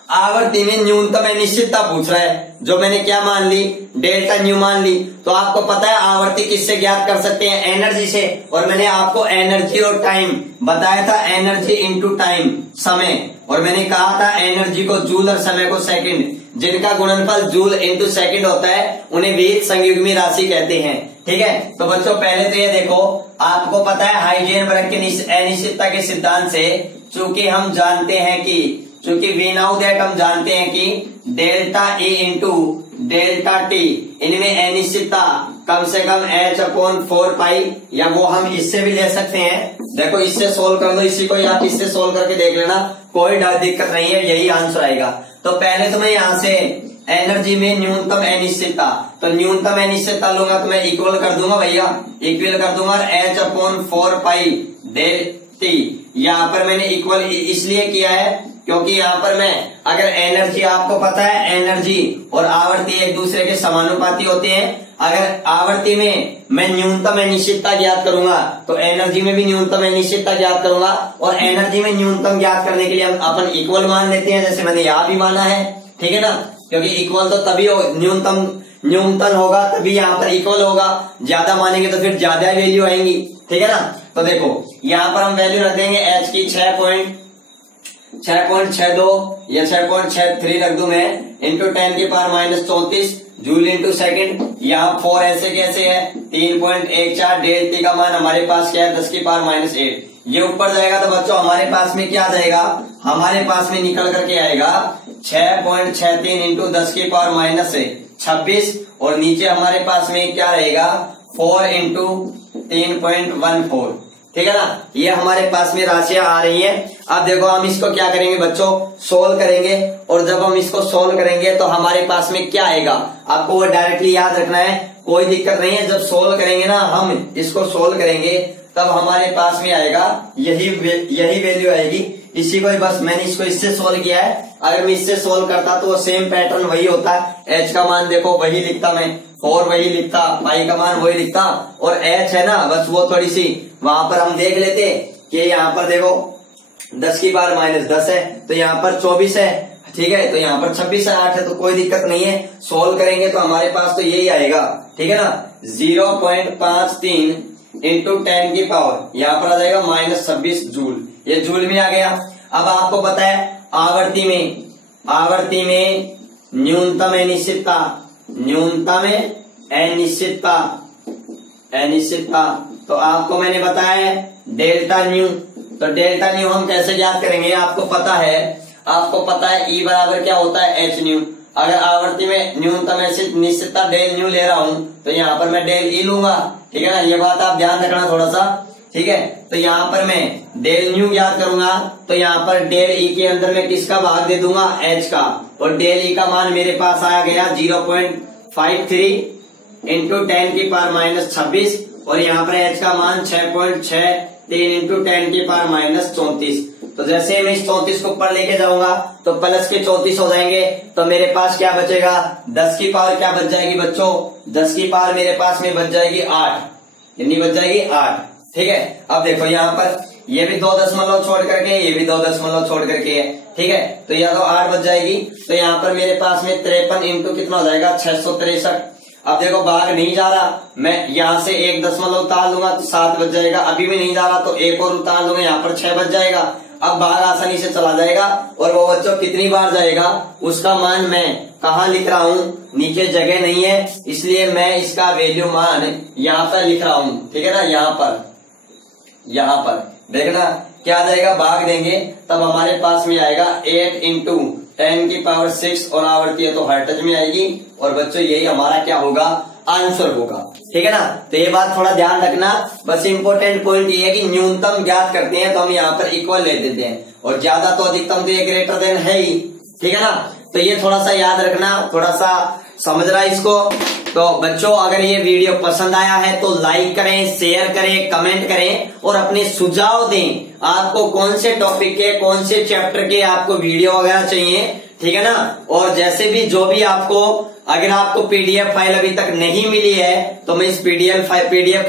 आवर्ती में न्यूनतम अनिश्चितता पूछ रहा है, जो मैंने क्या मान ली? डेल्टा न्यू मान ली। तो आपको पता है आवर्ती किससे ज्ञात कर सकते हैं? एनर्जी से। और मैंने आपको एनर्जी और टाइम बताया था, एनर्जी इंटू टाइम, समय, और मैंने कहा था एनर्जी को जूल और समय को सेकंड, जिनका गुणनफल जूल इंटू सेकंड होता है उन्हें विहित संयुग्मी राशि कहते हैं, ठीक है। तो बच्चों पहले तो ये देखो, आपको पता है हाइजेनबर्ग के अनिश्चितता के सिद्धांत से, चूंकि हम जानते हैं कि वी नाउ दैट हम जानते हैं कि delta A into delta T, इनमें अनिश्चितता कम से कम h/4 पाई, या वो हम इससे भी ले सकते हैं। देखो इससे सोल्व कर दो, इसी को आप इससे सोल्व करके देख लेना, कोई दिक्कत नहीं है, यही आंसर आएगा। तो पहले तो मैं यहाँ से एनर्जी में न्यूनतम अनिश्चितता, तो न्यूनतम अनिश्चितता लूंगा तो मैं इक्वल कर दूंगा भैया, इक्वल कर दूंगा h/4 पाई डेल टी। यहाँ पर मैंने इक्वल इसलिए किया है क्योंकि यहाँ पर मैं, अगर एनर्जी, आपको पता है एनर्जी और आवर्ती एक दूसरे के समानुपाती होते हैं। अगर आवर्ती में मैं न्यूनतम अनिश्चितता ज्ञात करूंगा तो एनर्जी में भी न्यूनतम अनिश्चितता ज्ञात करूंगा, और एनर्जी में न्यूनतम ज्ञात करने के लिए हम अपन इक्वल मान लेते हैं, जैसे मैंने यहाँ भी माना है, ठीक है ना, क्योंकि इक्वल तो तभी न्यूनतम होगा तभी यहाँ पर इक्वल होगा, ज्यादा मानेंगे तो फिर ज्यादा वैल्यू आएंगी, ठीक है ना। तो देखो यहाँ पर हम वैल्यू रख देंगे h की 6.62 या 6.63 रख दूं मैं, इंटू 10⁻⁻34 जूल इंटू सेकेंड। यहाँ 4 ऐसे कैसे है? 3.14, डेल टी का मान हमारे पास क्या है? 10⁻⁸। ये ऊपर जाएगा तो बच्चों हमारे पास में क्या जाएगा? हमारे पास में निकल करके आएगा 6.63 इंटू 10⁻26, और नीचे हमारे पास में क्या रहेगा? 4 इंटू 3.14, ठीक है ना। ये हमारे पास में राशियां आ रही हैं। अब देखो हम इसको क्या करेंगे बच्चों? सोल्व करेंगे, और जब हम इसको सोल्व करेंगे तो हमारे पास में क्या आएगा? आपको वो डायरेक्टली याद रखना है, कोई दिक्कत नहीं है। जब सोल्व करेंगे ना, हम इसको सोल्व करेंगे तब हमारे पास में आएगा यही वैल्यू आएगी। इसी को बस मैंने इसको इससे सोल्व किया है। अगर मैं इससे सोल्व करता तो वो सेम पैटर्न वही होता है। h का मान देखो वही लिखता मैं, 4 वही लिखता, पाई का मान वही लिखता, और h है ना बस वो थोड़ी सी वहां पर हम देख लेते कि यहाँ पर देखो 10⁻−10 है, तो यहाँ पर 24 है, ठीक है, तो यहाँ पर 26 है, 8 है, तो कोई दिक्कत नहीं है। सोल्व करेंगे तो हमारे पास तो यही आएगा, ठीक है ना, 0.53 इंटू 10 की पावर, यहाँ पर आ जाएगा -26 जूल। ये जूल में आ गया। अब आपको पता है आवर्ती में न्यूनतम अनिश्चितता, तो आपको मैंने बताया है डेल्टा न्यू। तो डेल्टा न्यू हम कैसे ज्ञात करेंगे? आपको पता है E बराबर क्या होता है? h new. अगर आवर्ती में न्यूनतम अनिश्चितता डेल न्यू ले रहा हूं तो यहाँ पर मैं डेल ई लूंगा, ठीक है ना, ये बात आप ध्यान रखना थोड़ा सा, ठीक है। तो यहाँ पर मैं डेल न्यू ज्ञात करूंगा, तो यहाँ पर डेल ई के अंदर मैं किसका भाग दे दूंगा? h का, और डेल ई का मान मेरे पास आया गया 0.53 इंटू 10⁻26, और यहाँ पर h का मान 6.63 इंटू 10⁻34। तो जैसे मैं इस 34 को ऊपर लेके जाऊंगा तो प्लस के 34 हो जाएंगे, तो मेरे पास क्या बचेगा? 10 की पावर क्या बच जाएगी बच्चों? 10 की पावर मेरे पास में बच जाएगी 8, कितनी बच जाएगी? 8, ठीक है। अब देखो यहाँ पर ये भी 2 दशमलव छोड़ करके, ये भी 2 दशमलव छोड़ करके है, ठीक है। तो या तो 8 बच जाएगी, तो यहाँ पर मेरे पास में 53 इंटू कितना हो जाएगा 663। अब देखो भाग नहीं जा रहा, मैं यहाँ से 1 दशमलव उतार लूंगा तो 7 बच जाएगा, अभी भी नहीं जा रहा तो 1 और उतार लूंगा, यहाँ पर 6 बच जाएगा। अब भाग आसानी से चला जाएगा और वो बच्चों कितनी बार जाएगा उसका मान मैं कहाँ लिख रहा हूँ, नीचे जगह नहीं है इसलिए मैं इसका वैल्यू मान यहाँ पर लिख रहा हूँ, ठीक है ना। यहाँ पर देखना क्या आ जाएगा, भाग देंगे तब हमारे पास में आएगा 8 इंटू 10⁻⁶ और आवर्ती है तो हर्ट्ज में आएगी, और बच्चों यही हमारा क्या होगा, आंसर होगा, ठीक है ना। तो ये बात थोड़ा ध्यान रखना। बस इंपॉर्टेंट पॉइंट ये है कि न्यूनतम ज्ञात करते हैं तो हम यहाँ पर इक्वल ले देते हैं, और ज्यादा तो अधिकतम तो ये ग्रेटर देन है ही, ठीक है ना। तो ये थोड़ा सा याद रखना, थोड़ा सा समझना इसको। तो बच्चों अगर ये वीडियो पसंद आया है तो लाइक करें, शेयर करें, कमेंट करें और अपने सुझाव दें, आपको कौन से टॉपिक के, कौन से चैप्टर के आपको वीडियो वगैरह चाहिए, ठीक है ना। और जैसे भी जो भी आपको, अगर आपको पीडीएफ फाइल अभी तक नहीं मिली है तो मैं इस पीडीएफ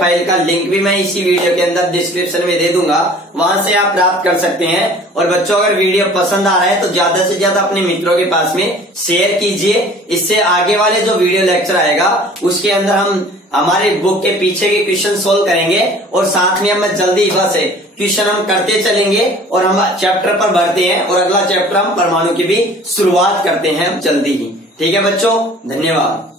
फाइल का लिंक भी मैं इसी वीडियो के अंदर डिस्क्रिप्शन में दे दूंगा, वहां से आप प्राप्त कर सकते हैं। और बच्चों अगर वीडियो पसंद आ रहा है तो ज्यादा से ज्यादा अपने मित्रों के पास में शेयर कीजिए, इससे आगे वाले जो वीडियो लेक्चर आएगा उसके अंदर हम हमारे बुक के पीछे के क्वेश्चन सोल्व करेंगे, और साथ में हम जल्दी बस क्वेश्चन हम करते चलेंगे और हम चैप्टर पर बढ़ते हैं, और अगला चैप्टर हम परमाणु की भी शुरुआत करते हैं जल्दी ही, ठीक है बच्चों। धन्यवाद।